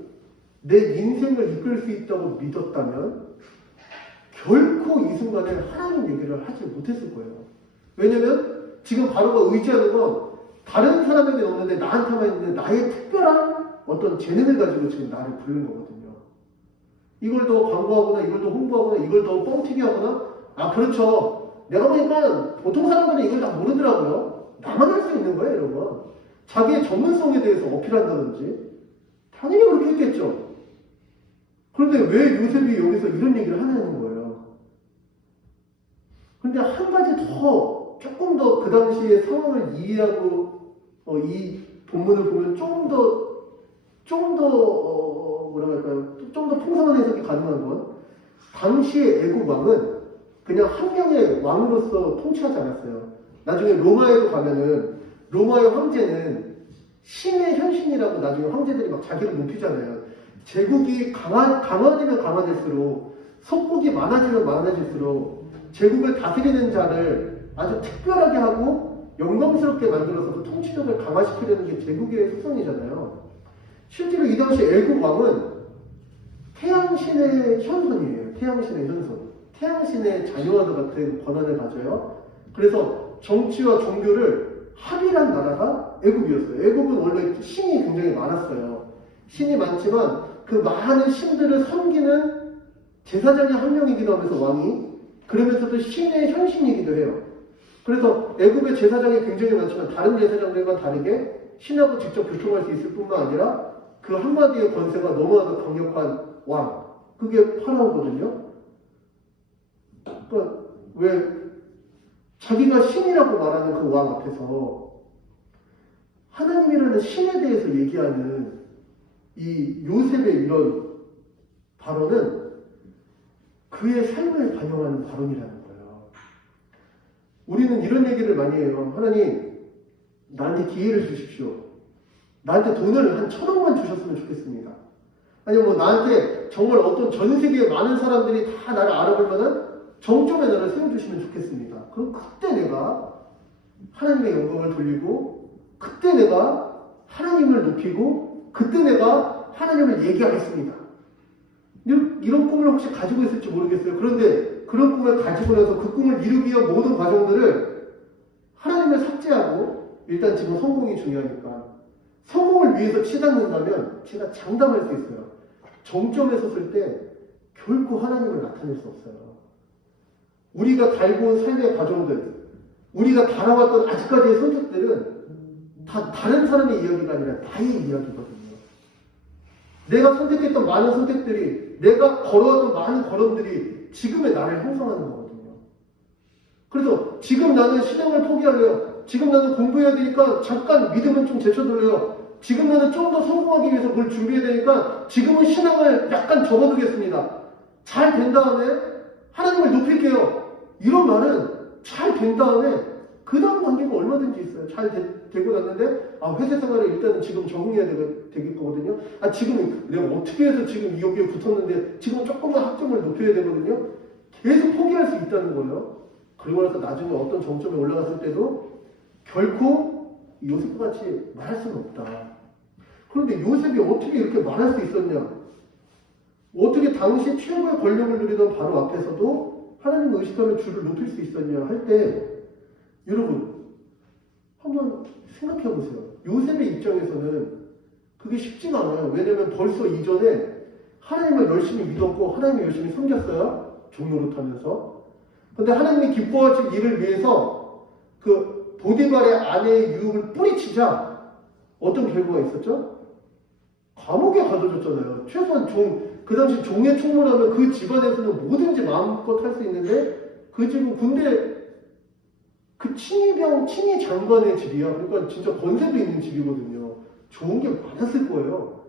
내 인생을 이끌 수 있다고 믿었다면 결코 이 순간에 하나님 얘기를 하지 못했을 거예요. 왜냐면 지금 바로가 의지하는 건 다른 사람에게 없는데 나한테만 있는 나의 특별한 어떤 재능을 가지고 지금 나를 부르는 거거든요. 이걸 더 광고하거나 이걸 더 홍보하거나 이걸 더 뻥튀기 하거나 그렇죠. 내가 보니까 보통 사람들은 이걸 다 모르더라고요. 나만 할 수 있는 거예요, 이런 거. 자기의 전문성에 대해서 어필한다든지 당연히 그렇게 했겠죠. 그런데 왜 요셉이 여기서 이런 얘기를 하냐는 거예요. 그런데 한 가지 더 조금 더 그 당시의 상황을 이해하고 이 본문을 보면 좀 더 뭐라 할까요? 좀 더 풍성한 해석이 가능한 건 당시의 애국 왕은 그냥 한 명의 왕으로서 통치하지 않았어요. 나중에 로마에도 가면은 로마의 황제는 신의 현신이라고 나중에 황제들이 막 자기를 높이잖아요. 제국이 강화되면 강화될수록 속국이 많아지면 많아질수록 제국을 다스리는 자를 아주 특별하게 하고 영광스럽게 만들어서 그 통치력을 강화시키려는 게 제국의 특성이잖아요. 실제로 이 당시 애국 왕은 태양신의 현손이에요. 태양신의 현손. 태양신의 자녀와도 같은 권한을 가져요. 그래서 정치와 종교를 합일한 나라가 애국이었어요. 애국은 원래 신이 굉장히 많았어요. 신이 많지만 그 많은 신들을 섬기는 제사장의 한 명이기도 하면서 왕이 그러면서도 신의 현신이기도 해요. 그래서 애국의 제사장이 굉장히 많지만 다른 제사장들과 다르게 신하고 직접 교통할 수 있을 뿐만 아니라 그 한마디의 권세가 너무나도 강력한 왕. 그게 파라오거든요. 그러니까 왜 자기가 신이라고 말하는 그 왕 앞에서 하나님이라는 신에 대해서 얘기하는 이 요셉의 이런 발언은 그의 삶을 반영하는 발언이라는 거예요. 우리는 이런 얘기를 많이 해요. 하나님, 나한테 기회를 주십시오. 나한테 돈을 한 1,000억만 주셨으면 좋겠습니다. 아니면 뭐 나한테 정말 어떤 전 세계의 많은 사람들이 다 나를 알아볼 만한 정점에 나를 세워주시면 좋겠습니다. 그럼 그때 내가 하나님의 영광을 돌리고 그때 내가 하나님을 높이고 그때 내가 하나님을 얘기하겠습니다. 이런 꿈을 혹시 가지고 있을지 모르겠어요. 그런데 그런 꿈을 가지고 나서 그 꿈을 이루기 위한 모든 과정들을 하나님을 삭제하고 일단 지금 성공이 중요하니까 성공을 위해서 치닫는다면 제가 장담할 수 있어요. 정점에 섰을 때 결코 하나님을 나타낼 수 없어요. 우리가 달고 온 삶의 과정들, 우리가 달아왔던 아직까지의 선택들은 다 다른 사람의 이야기가 아니라 나의 이야기거든요. 내가 선택했던 많은 선택들이, 내가 걸어왔던 많은 걸음들이 지금의 나를 형성하는 거거든요. 그래서 지금 나는 신앙을 포기하래요. 지금 나는 공부해야 되니까 잠깐 믿음은 좀 제쳐둘래요. 지금은 좀 더 성공하기 위해서 그걸 준비해야 되니까 지금은 신앙을 약간 접어두겠습니다. 잘 된 다음에 하나님을 높일게요. 이런 말은 잘 된 다음에 그 다음 단계가 얼마든지 있어요. 잘 되고 났는데 회사 생활에 일단은 지금 적응해야 되겠거든요. 지금 내가 어떻게 해서 지금 여기에 붙었는데 지금 조금만 학점을 높여야 되거든요. 계속 포기할 수 있다는 거예요. 그리고 나서 나중에 어떤 정점에 올라갔을 때도 결코 요셉과 같이 말할 수는 없다. 그런데 요셉이 어떻게 이렇게 말할 수 있었냐? 어떻게 당시 최고의 권력을 누리던 바로 앞에서도 하나님을 의식하며 주를 높일 수 있었냐 할 때 여러분 한번 생각해 보세요. 요셉의 입장에서는 그게 쉽지가 않아요. 왜냐하면 벌써 이전에 하나님을 열심히 믿었고 하나님을 열심히 섬겼어요. 종노릇하면서. 근데 하나님이 기뻐하실 일을 위해서 그 보디발의 아내의 유혹을 뿌리치자 어떤 결과가 있었죠? 감옥에 가둬졌잖아요. 최소한 그 당시 종의 총무라면 그 집안에서는 뭐든지 마음껏 할 수 있는데 그 집은 군대 그 친위 장관의 집이야. 그러니까 진짜 권세도 있는 집이거든요. 좋은 게 많았을 거예요.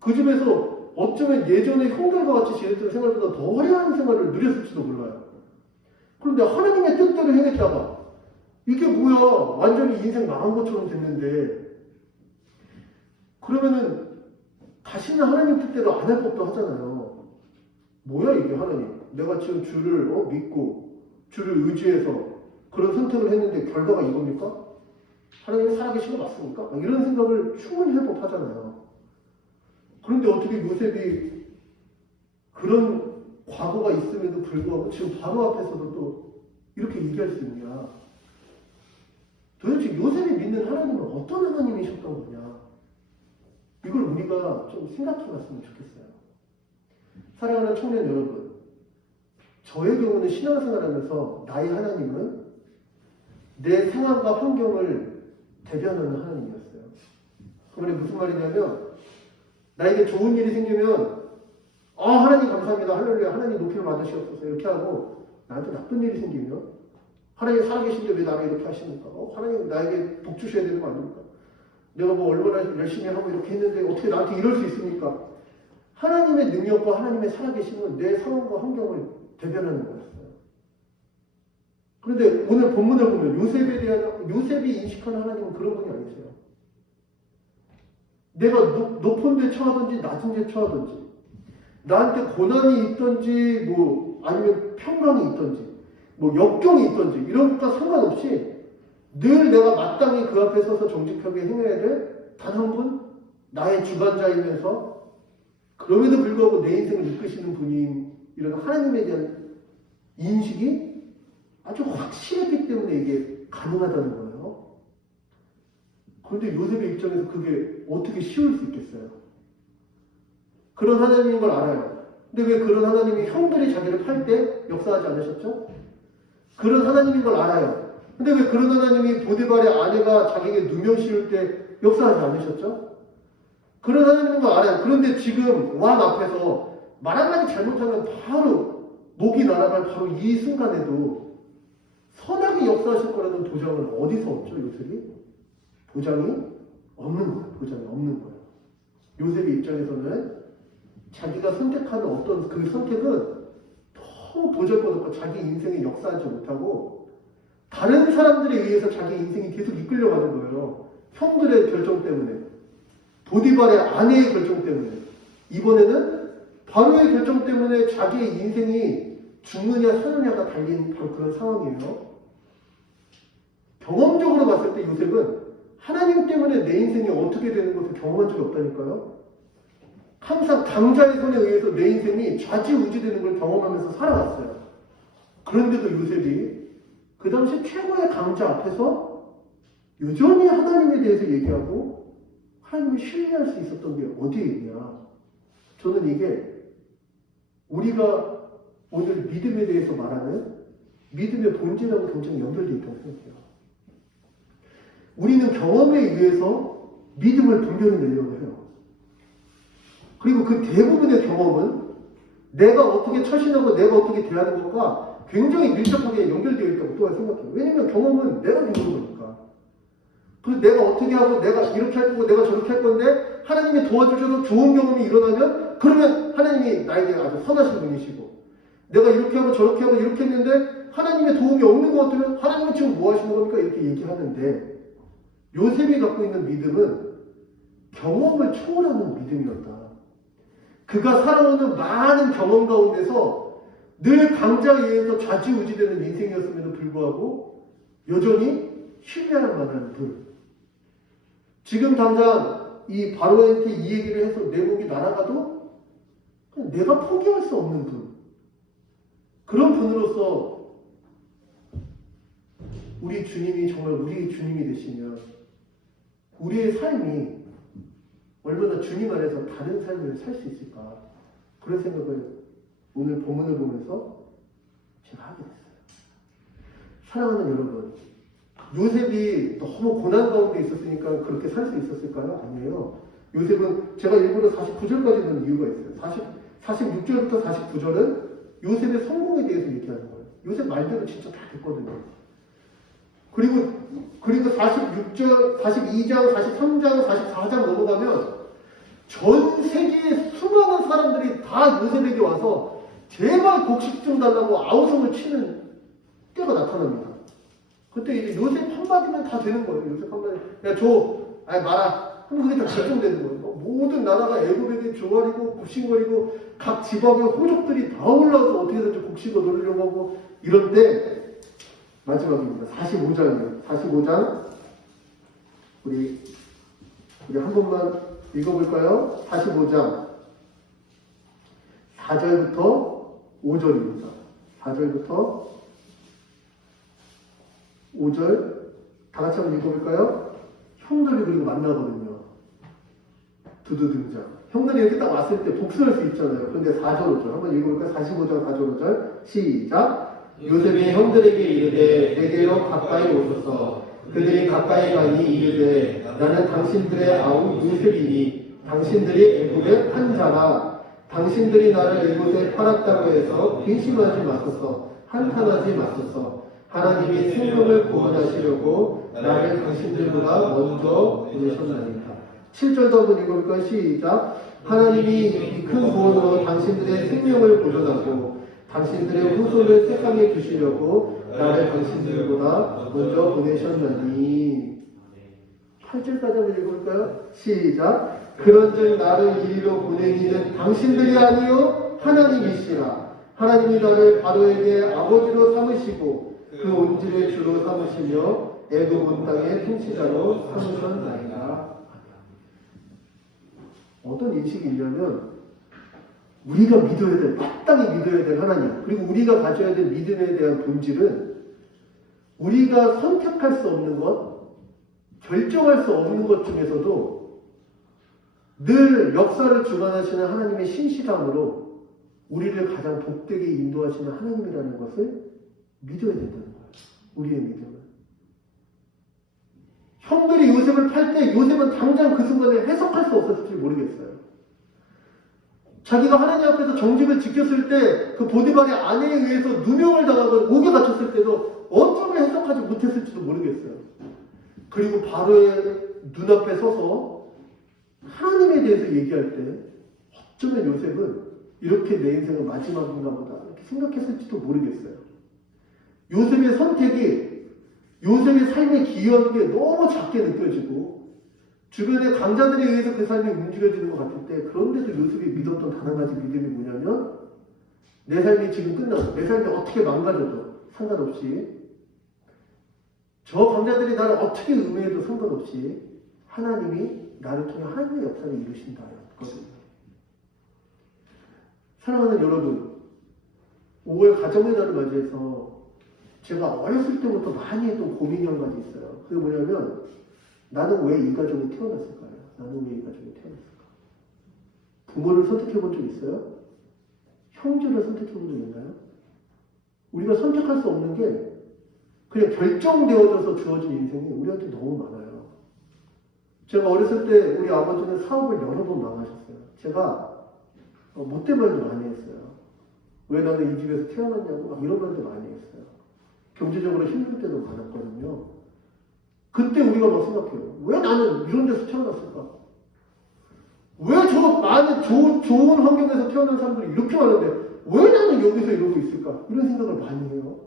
그 집에서 어쩌면 예전에 형들과 같이 지냈던 생활보다 더 화려한 생활을 누렸을지도 몰라요. 그런데 하나님의 뜻대로 행했다가 이게 뭐야? 완전히 인생 망한 것처럼 됐는데 그러면은 다시는 하나님 뜻대로 안 할 법도 하잖아요. 뭐야 이게 하나님? 내가 지금 주를 믿고 주를 의지해서 그런 선택을 했는데 결과가 이겁니까? 하나님이 살아계신 거 맞습니까? 이런 생각을 충분히 할 법하잖아요. 그런데 어떻게 요셉이 그런 과거가 있음에도 불구하고 지금 바로 앞에서도 또 이렇게 얘기할 수 있냐? 도대체 요셉이 믿는 하나님은 어떤 하나님이셨던 거냐? 이걸 우리가 좀 생각해 봤으면 좋겠어요. 사랑하는 청년 여러분, 저의 경우는 신앙생활하면서 나의 하나님은 내 상황과 환경을 대변하는 하나님이었어요. 그 말이 무슨 말이냐면 나에게 좋은 일이 생기면 하나님 감사합니다. 할렐루야. 하나님 높이를 받으시옵소서. 이렇게 하고 나한테 나쁜 일이 생기면 하나님 살아계신데 왜 나를 이렇게 하십니까? 하나님 나에게 복 주셔야 되는 거 아닙니까? 내가 뭐 얼마나 열심히 하고 이렇게 했는데 어떻게 나한테 이럴 수 있습니까? 하나님의 능력과 하나님의 살아계심은 내 상황과 환경을 대변하는 거였어요. 그런데 오늘 본문을 보면 요셉이 인식하는 하나님은 그런 분이 아니세요. 내가 높은 데 처하든지 낮은 데 처하든지 나한테 고난이 있든지 뭐 아니면 평강이 있든지 뭐 역경이 있든지 이런 것과 상관없이 늘 내가 마땅히 그 앞에 서서 정직하게 행해야 될 단 한 분 나의 주관자이면서 그럼에도 불구하고 내 인생을 이끄시는 분인 이런 하나님에 대한 인식이 아주 확실했기 때문에 이게 가능하다는 거예요. 그런데 요셉의 입장에서 그게 어떻게 쉬울 수 있겠어요? 그런 하나님인 걸 알아요. 근데 왜 그런 하나님이 형들이 자기를 팔 때 역사하지 않으셨죠? 그런 하나님인 걸 알아요. 근데 왜 그런 하나님이 보디발의 아내가 자기에게 누명 씌울 때 역사하지 않으셨죠? 그런 하나님인 걸 알아요. 그런데 지금 왕 앞에서 말 한마디 잘못하면 바로 목이 날아갈 바로 이 순간에도 선하게 역사하실 거라는 보장은 어디서 얻죠, 요셉이? 보장이 없는 거예요. 보장이 없는 거예요. 요셉의 입장에서는 자기가 선택하는 어떤 그 선택은 너무 보잘것없고 자기 인생에 역사하지 못하고 다른 사람들에 의해서 자기 인생이 계속 이끌려가는 거예요. 형들의 결정 때문에, 보디발의 아내의 결정 때문에, 이번에는 바로의 결정 때문에 자기의 인생이 죽느냐 사느냐가 달린 바로 그런 상황이에요. 경험적으로 봤을 때 요셉은 하나님 때문에 내 인생이 어떻게 되는 것을 경험한 적이 없다니까요. 항상 강자의 손에 의해서 내 인생이 좌지우지되는 걸 경험하면서 살아왔어요. 그런데도 요셉이 그 당시 최고의 강자 앞에서 여전히 하나님에 대해서 얘기하고 하나님을 신뢰할 수 있었던 게 어디에 있냐. 저는 이게 우리가 오늘 믿음에 대해서 말하는 믿음의 본질하고 굉장히 연결되어 있다고 생각해요. 우리는 경험에 의해서 믿음을 분별해 내려고 해요. 그리고 그 대부분의 경험은 내가 어떻게 처신하고 내가 어떻게 대하는 것과 굉장히 밀접하게 연결되어 있다고 또한 생각해요. 왜냐하면 경험은 내가 겪는 거니까. 그래서 내가 어떻게 하고 내가 이렇게 할 거고 내가 저렇게 할 건데 하나님이 도와주셔서 좋은 경험이 일어나면 그러면 하나님이 나에게 아주 선하신 분이시고 내가 이렇게 하고 저렇게 하고 이렇게 했는데 하나님의 도움이 없는 것 같으면 하나님은 지금 뭐 하시는 겁니까? 이렇게 얘기하는데 요셉이 갖고 있는 믿음은 경험을 초월하는 믿음이었다. 그가 살아오는 많은 경험 가운데서 늘 강자에 의해서 좌지우지되는 인생이었음에도 불구하고 여전히 신뢰할 만한 분. 지금 당장 이 바로한테 이 얘기를 해서 내 목이 날아가도 그냥 내가 포기할 수 없는 분. 그런 분으로서 우리 주님이 정말 우리의 주님이 되시면 우리의 삶이 얼마나 주님 안에서 다른 삶을 살 수 있을까 그런 생각을 오늘 본문을 보면서 제가 하게 됐어요. 사랑하는 여러분, 요셉이 너무 고난 가운데 있었으니까 그렇게 살 수 있었을까요? 아니에요. 요셉은 제가 일부러 49절까지 넣은 이유가 있어요. 46절부터 49절은 요셉의 성공에 대해서 얘기하는 거예요. 요셉 말대로 진짜 다 됐거든요. 그리고 46절, 42장, 43장, 44장 넘어가면 전 세계의 수많은 사람들이 다 요셉에게 와서 제발 곡식 좀 달라고 아우성을 치는 때가 나타납니다. 그때 이제 요셉 한마디면 다 되는 거예요. 요셉 한마디. 야, 마라. 그럼 그게 다 결정되는 거예요. 모든 나라가 애굽에게 조아리고 굽신거리고 각 지방의 호족들이 다 올라와서 어떻게든지 곡식을 노리려고 하고 이럴 때 마지막입니다. 45장이에요. 45장. 우리 한 번만 읽어볼까요? 45장. 4절부터 5절입니다. 4절부터 5절. 다 같이 한번 읽어볼까요? 형들이 그리고 만나거든요. 두두 등장. 형들이 이렇게 딱 왔을 때 복수할 수 있잖아요. 그런데 4절 5절. 한번 읽어볼까요? 45장 4절 5절. 시작. 요셉이 형들에게 이르되 내게로 가까이 오소서. 그들이 가까이 가니 이르되 나는 당신들의 아우 요셉이니 당신들이 애굽의 한 자라. 당신들이 나를 이곳에 팔았다고 해서 근심하지 마소서. 한탄하지 마소서. 하나님이 생명을 구원하시려고 나를 당신들보다 먼저 보내셨나니까. 7절도 한번 읽어볼까요? 시작. 하나님이 이 큰 구원으로 당신들의 생명을 보존하고 당신들의 후손을 세상에 주시려고 나를 당신들보다 먼저 보내셨나니. 8절까지 한번 읽어볼까요? 시작. 그런즉 나를 이리로 보낸 이는 당신들이 아니요 하나님이시라. 하나님이 나를 바로에게 아버지로 삼으시고 그 온지를 주로 삼으시며 애굽 온 땅의 통치자로 삼으셨나이다. 어떤 인식이 있냐면 우리가 믿어야 될, 마땅히 믿어야 될 하나님, 그리고 우리가 가져야 될 믿음에 대한 본질은 우리가 선택할 수 없는 것, 결정할 수 없는 것 중에서도 늘 역사를 주관하시는 하나님의 신실함으로 우리를 가장 복되게 인도하시는 하나님이라는 것을 믿어야 된다는 거예요. 우리의 믿음은. 형들이 요셉을 팔 때 요셉은 당장 그 순간에 해석할 수 없었을지 모르겠어요. 자기가 하나님 앞에서 정직을 지켰을 때 그 보디발의 아내에 의해서 누명을 당하고 옥에 갇혔을 때도 어쩌면 해석하지 못했을지도 모르겠어요. 그리고 바로의 눈앞에 서서 하나님에 대해서 얘기할 때 어쩌면 요셉은 이렇게 내 인생은 마지막인가 보다 이렇게 생각했을지도 모르겠어요. 요셉의 선택이 요셉의 삶에 기여하는 게 너무 작게 느껴지고 주변의 강자들에 의해서 그 삶이 움직여지는 것 같을 때 그런데도 요셉이 믿었던 단 한 가지 믿음이 뭐냐면 내 삶이 지금 끝나고 내 삶이 어떻게 망가져도 상관없이 저 강자들이 나를 어떻게 음해해도 상관없이 하나님이 나를 통해 하나님의 역사를 이루신다였거든요. 사랑하는 여러분, 5월 가정의 날을 맞이해서 제가 어렸을 때부터 많이 했던 고민이 한 가지 있어요. 그게 뭐냐면 나는 왜 이 가정에 태어났을까요? 나는 왜 이 가정에 태어났을까? 부모를 선택해 본 적 있어요? 형제를 선택해 본 적 있나요? 우리가 선택할 수 없는 게 그냥 결정되어져서 주어진 인생이 우리한테 너무 많아요. 제가 어렸을 때 우리 아버지는 사업을 여러 번 망하셨어요. 제가 못된 말도 많이 했어요. 왜 나는 이 집에서 태어났냐고 막 이런 말도 많이 했어요. 경제적으로 힘들 때도 많았거든요. 그때 우리가 막 생각해요. 왜 나는 이런 데서 태어났을까? 왜 저 많은 좋은 환경에서 태어난 사람들이 이렇게 많은데 왜 나는 여기서 이러고 있을까? 이런 생각을 많이 해요.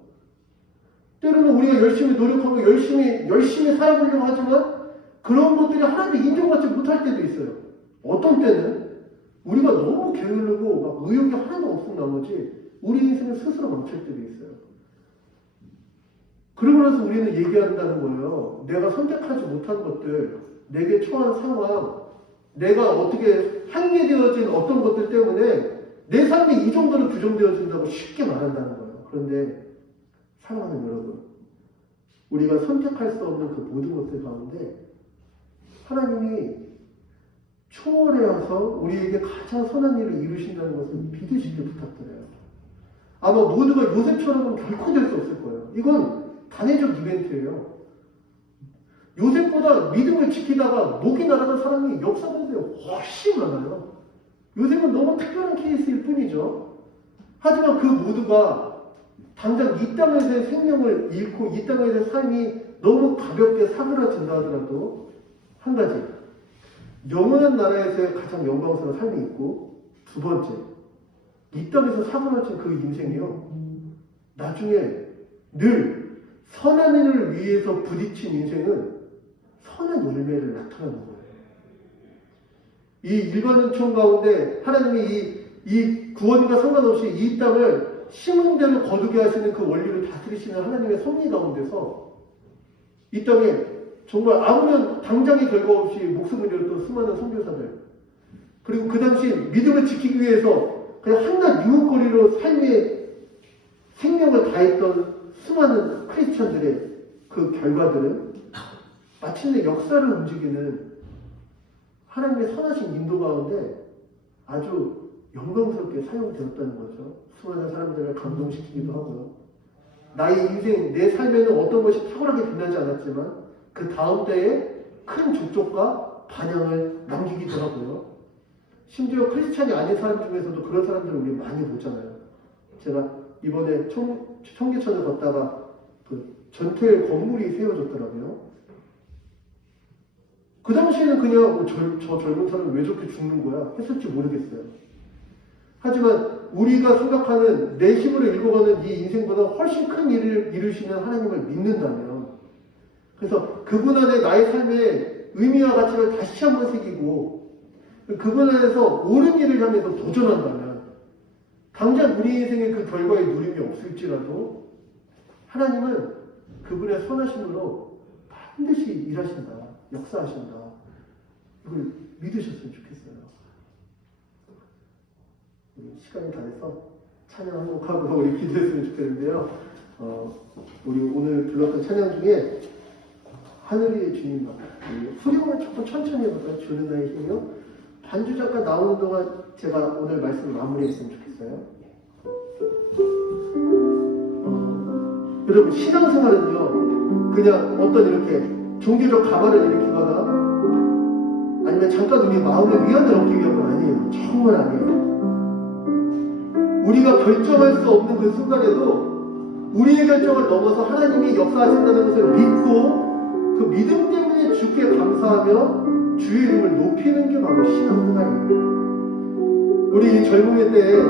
때로는 우리가 열심히 노력하고 열심히 살아보려고 하지만 그런 것들이 하나도 인정받지 못할 때도 있어요. 어떤 때는 우리가 너무 게으르고 막 의욕이 하나도 없은 나머지 우리 인생을 스스로 멈출 때도 있어요. 그러고 나서 우리는 얘기한다는 거예요. 내가 선택하지 못한 것들, 내게 처한 상황, 내가 어떻게 한계되어진 어떤 것들 때문에 내 삶이 이 정도로 규정되어진다고 쉽게 말한다는 거예요. 그런데 사랑하는 여러분, 우리가 선택할 수 없는 그 모든 것들 가운데 하나님이 초월해와서 우리에게 가장 선한 일을 이루신다는 것을 믿으시길 부탁드려요. 아마 모두가 요셉처럼은 결코 될 수 없을 거예요. 이건 단회적 이벤트예요. 요셉보다 믿음을 지키다가 목이 날아간 사람이 역사본에 훨씬 많아요. 요셉은 너무 특별한 케이스일 뿐이죠. 하지만 그 모두가 당장 이 땅에서의 생명을 잃고 이 땅에서의 삶이 너무 가볍게 사그라진다 하더라도 한 가지, 영원한 나라에서의 가장 영광스러운 삶이 있고, 두 번째, 이 땅에서 사그라진 그 인생이요, 나중에 늘 선한 일을 위해서 부딪힌 인생은 선한 열매를 나타나는 거예요. 이 일반은총 가운데 하나님이 이 구원과 상관없이 이 땅을 심은 대로 거두게 하시는 그 원리를 다스리시는 하나님의 섭리 가운데서 이 땅에 정말 아무런 당장의 결과 없이 목숨을 잃었던 수많은 선교사들, 그리고 그 당시 믿음을 지키기 위해서 그냥 한낱 유혹거리로 삶의 생명을 다했던 수많은 크리스천들의 그 결과들은 마침내 역사를 움직이는 하나님의 선하신 인도 가운데 아주 영광스럽게 사용되었다는 거죠. 수많은 사람들을 감동시키기도 하고요. 나의 인생, 내 삶에는 어떤 것이 탁월하게 빛나지 않았지만 그 다음 때에 큰 족적과 반향을 남기기도 하고요. 심지어 크리스찬이 아닌 사람 중에서도 그런 사람들을 우리 많이 보잖아요. 제가 이번에 청계천을 걷다가 그 전투의 건물이 세워졌더라고요. 그 당시에는 그냥 저 젊은 사람이 왜 저렇게 죽는 거야 했을지 모르겠어요. 하지만 우리가 생각하는 내 힘으로 읽어가는 이 인생보다 훨씬 큰 일을 이루시는 하나님을 믿는다면, 그래서 그분 안에 나의 삶의 의미와 가치를 다시 한번 새기고 그분 안에서 옳은 일을 향해서 도전한다면 당장 우리 인생의 그 결과에 누림이 없을지라도 하나님은 그분의 선하심으로 반드시 일하신다, 역사하신다. 이걸 믿으셨으면 좋겠어요. 시간이 다 돼서 찬양 한 곡하고 우리 기도했으면 좋겠는데요. 우리 오늘 불렀던 찬양 중에 하늘의 주님과 후렴을 조금 천천히 해볼까요? 주는 나의 힘이요. 반주 잠깐 나오는 동안 제가 오늘 말씀 마무리했으면 좋겠어요. 여러분, 신앙생활은요, 그냥 어떤 이렇게 종교적 가발을 일으키거나 아니면 잠깐 우리 마음의 위안을 얻기 위한 건 아니에요. 정말 아니에요. 우리가 결정할 수 없는 그 순간에도 우리의 결정을 넘어서 하나님이 역사하신다는 것을 믿고 그 믿음 때문에 주께 감사하며 주의 이름을 높이는 게 바로 신앙생활이에요. 우리 젊음의 때에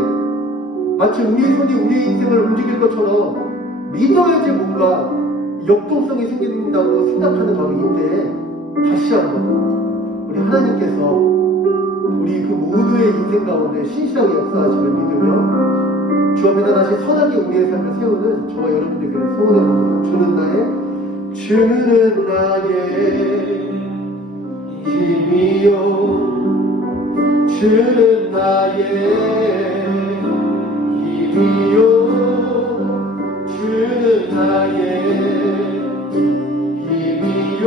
마치 우리 손이 우리 인생을 움직일 것처럼 믿어야지 뭔가 역동성이 생긴다고 생각하는 바로 이때에 다시 한번 우리 하나님께서 우리 그 모두의 인생 가운데 신실하게 역사하심을 믿으며 주 앞에 다시 선하게 우리의 삶을 세우는 저와 여러분들께 소원합니다. 주는 나의 힘이요, 주는 나의 힘이요, 주는 나의 힘이요,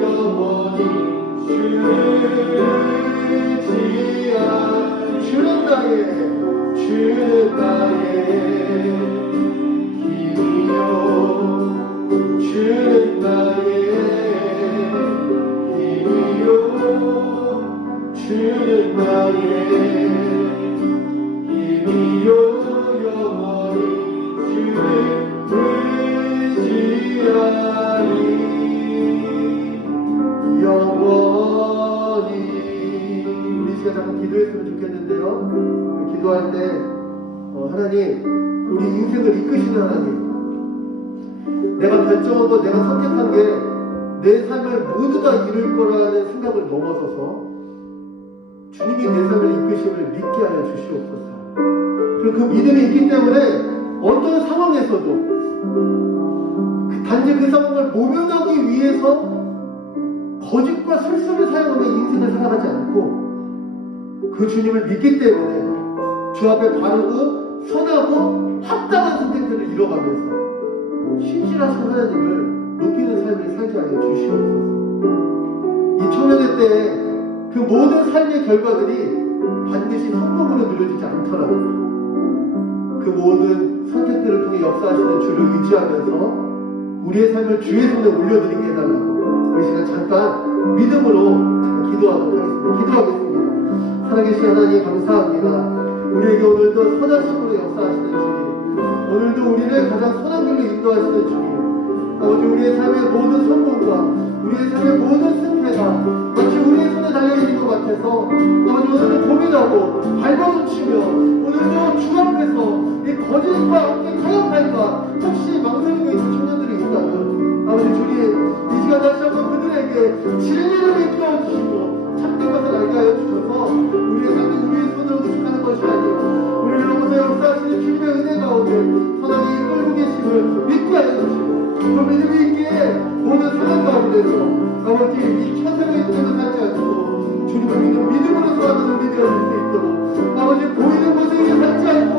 영원히 주지야. 주는 나의 힘이요, 주는 나의 힘이요, 주는 나의 힘이요, 영원히 기도할 때 하나님, 우리 인생을 이끄시는 하나님, 내가 결정하고 내가 선택한 게 내 삶을 모두 다 이룰 거라는 생각을 넘어서서 주님이 내 삶을 이끄심을 믿게 하여 주시옵소서. 그리고 그 믿음이 있기 때문에 어떤 상황에서도 단지 그 상황을 모면하기 위해서 거짓과 술수를 사용하며 인생을 살아가지 않고 그 주님을 믿기 때문에 주 앞에 바르고 선하고 합당한 선택들을 이뤄가면서 신실하신 하나님을 높이는 삶을 살게 하여 주시옵소서. 이 청년의 때에 그 모든 삶의 결과들이 반드시 성공으로 누려지지 않더라도 그 모든 선택들을 통해 역사하시는 주를 의지하면서 우리의 삶을 주의 손에 올려드리게 해달라고 우리 시간 잠깐 믿음으로 기도하도록 하겠습니다. 기도하겠습니다. 살아계신 하나님 감사합니다. 우리에게 오늘도 선하심으로 역사하시는 주님, 오늘도 우리를 가장 선한 길로 인도하시는 주님, 아버지 우리의 삶의 모든 성공과 우리의 삶의 모든 승패가 마치 우리의 손에 달려있는 것 같아서 아버지 오늘도 고민하고 발버둥치며 오늘도 주 앞에서 이 거짓과 함께 타협할까 혹시 망설이고 있는 청년들이 있다면 아버지 주님 이 시간 다시 한번 그들에게 진리를 이끌어 주시고 참된 것을 알게 하여 주셔서 우리의 삶이 우리의 손으로 구축하는 것이 아니요 우리로부터 역사하시는 주님의 은혜 가운데 선하게 이끌고 계심을 믿게 하여 주시고 그 믿음이 있기에 모든 상황 가운데서 아버지 이 천세의 인생을 살지 않고 주님을 믿는 믿음으로 살아가는 우리 되어질 수 있도록 아버지 보이는 것에 의해 살지 않고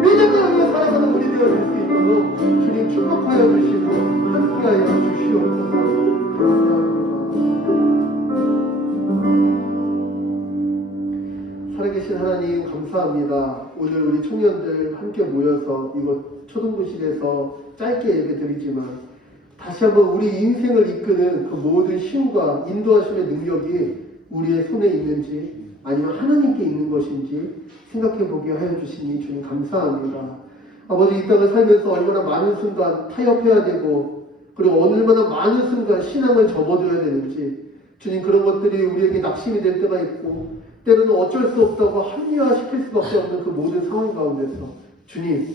믿음으로 위해 살아가는 우리 되어질 수 있도록 주님 축복하여 주시고 함께하여 주시옵소서. 살아계신 하나님 감사합니다. 오늘 우리 청년들 함께 모여서 이곳 초등부실에서 짧게 예배 드리지만 다시 한번 우리 인생을 이끄는 그 모든 힘과 인도하심의 능력이 우리의 손에 있는지 아니면 하나님께 있는 것인지 생각해 보게 하여 주시니 주님 감사합니다. 아버지 이 땅을 살면서 얼마나 많은 순간 타협해야 되고 그리고 얼마나 많은 순간 신앙을 접어줘야 되는지 주님 그런 것들이 우리에게 낙심이 될 때가 있고 때로는 어쩔 수 없다고 합리화시킬 수밖에 없는 그 모든 상황 가운데서 주님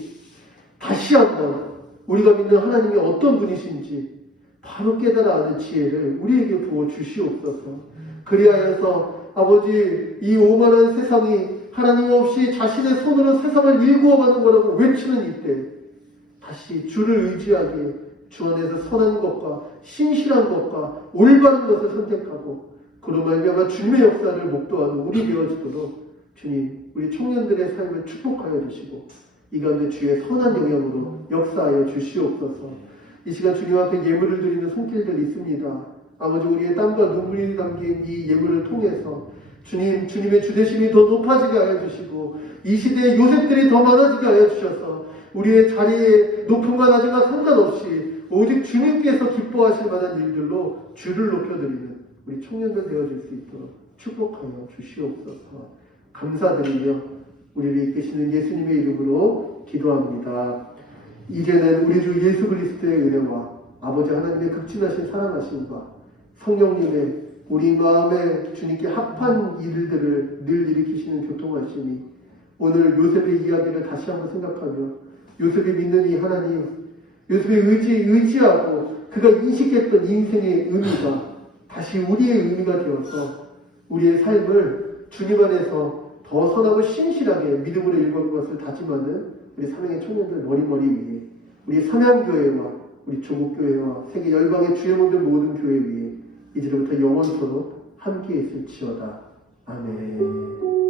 다시 한번 우리가 믿는 하나님이 어떤 분이신지 바로 깨달아 아는 지혜를 우리에게 부어 주시옵소서. 그리하여서 아버지 이 오만한 세상이 하나님 없이 자신의 손으로 세상을 일구어가는 거라고 외치는 이때 다시 주를 의지하기에 주 안에서 선한 것과 신실한 것과 올바른 것을 선택하고 그로 말미암아 주님의 역사를 목도하는 우리 되어지도록 주님 우리 청년들의 삶을 축복하여 주시고 이 가운데 주의 선한 영향으로 역사하여 주시옵소서. 이 시간 주님 앞에 예물을 드리는 손길들이 있습니다. 아버지 우리의 땀과 눈물이 담긴 이 예물을 통해서 주님, 주님의 주대심이 더 높아지게 하여 주시고 이 시대에 요셉들이 더 많아지게 하여 주셔서 우리의 자리에 높음과 낮음과 상관없이 오직 주님께서 기뻐하실 만한 일들로 주를 높여드리는 우리 청년들 되어질 수 있도록 축복하여 주시옵소서. 감사드리며 우리를 이끄시는 예수님의 이름으로 기도합니다. 이제는 우리 주 예수 그리스도의 은혜와 아버지 하나님의 극진하신 사랑하심과 성령님의 우리 마음에 주님께 합한 일들을 늘 일으키시는 교통하심이 오늘 요셉의 이야기를 다시 한번 생각하며 요셉이 믿는 이 하나님, 요셉의 의지하고 그가 인식했던 인생의 의미가 다시 우리의 의미가 되어서 우리의 삶을 주님 안에서 더 선하고 신실하게 믿음으로 일궈 것을 다짐하는 우리 사명의 청년들 머리머리 위에 우리 삼양교회와 우리 조국교회와 세계 열방의 주의 모든 교회 위에 이제부터 영원토록 함께 있을지어다. 아멘.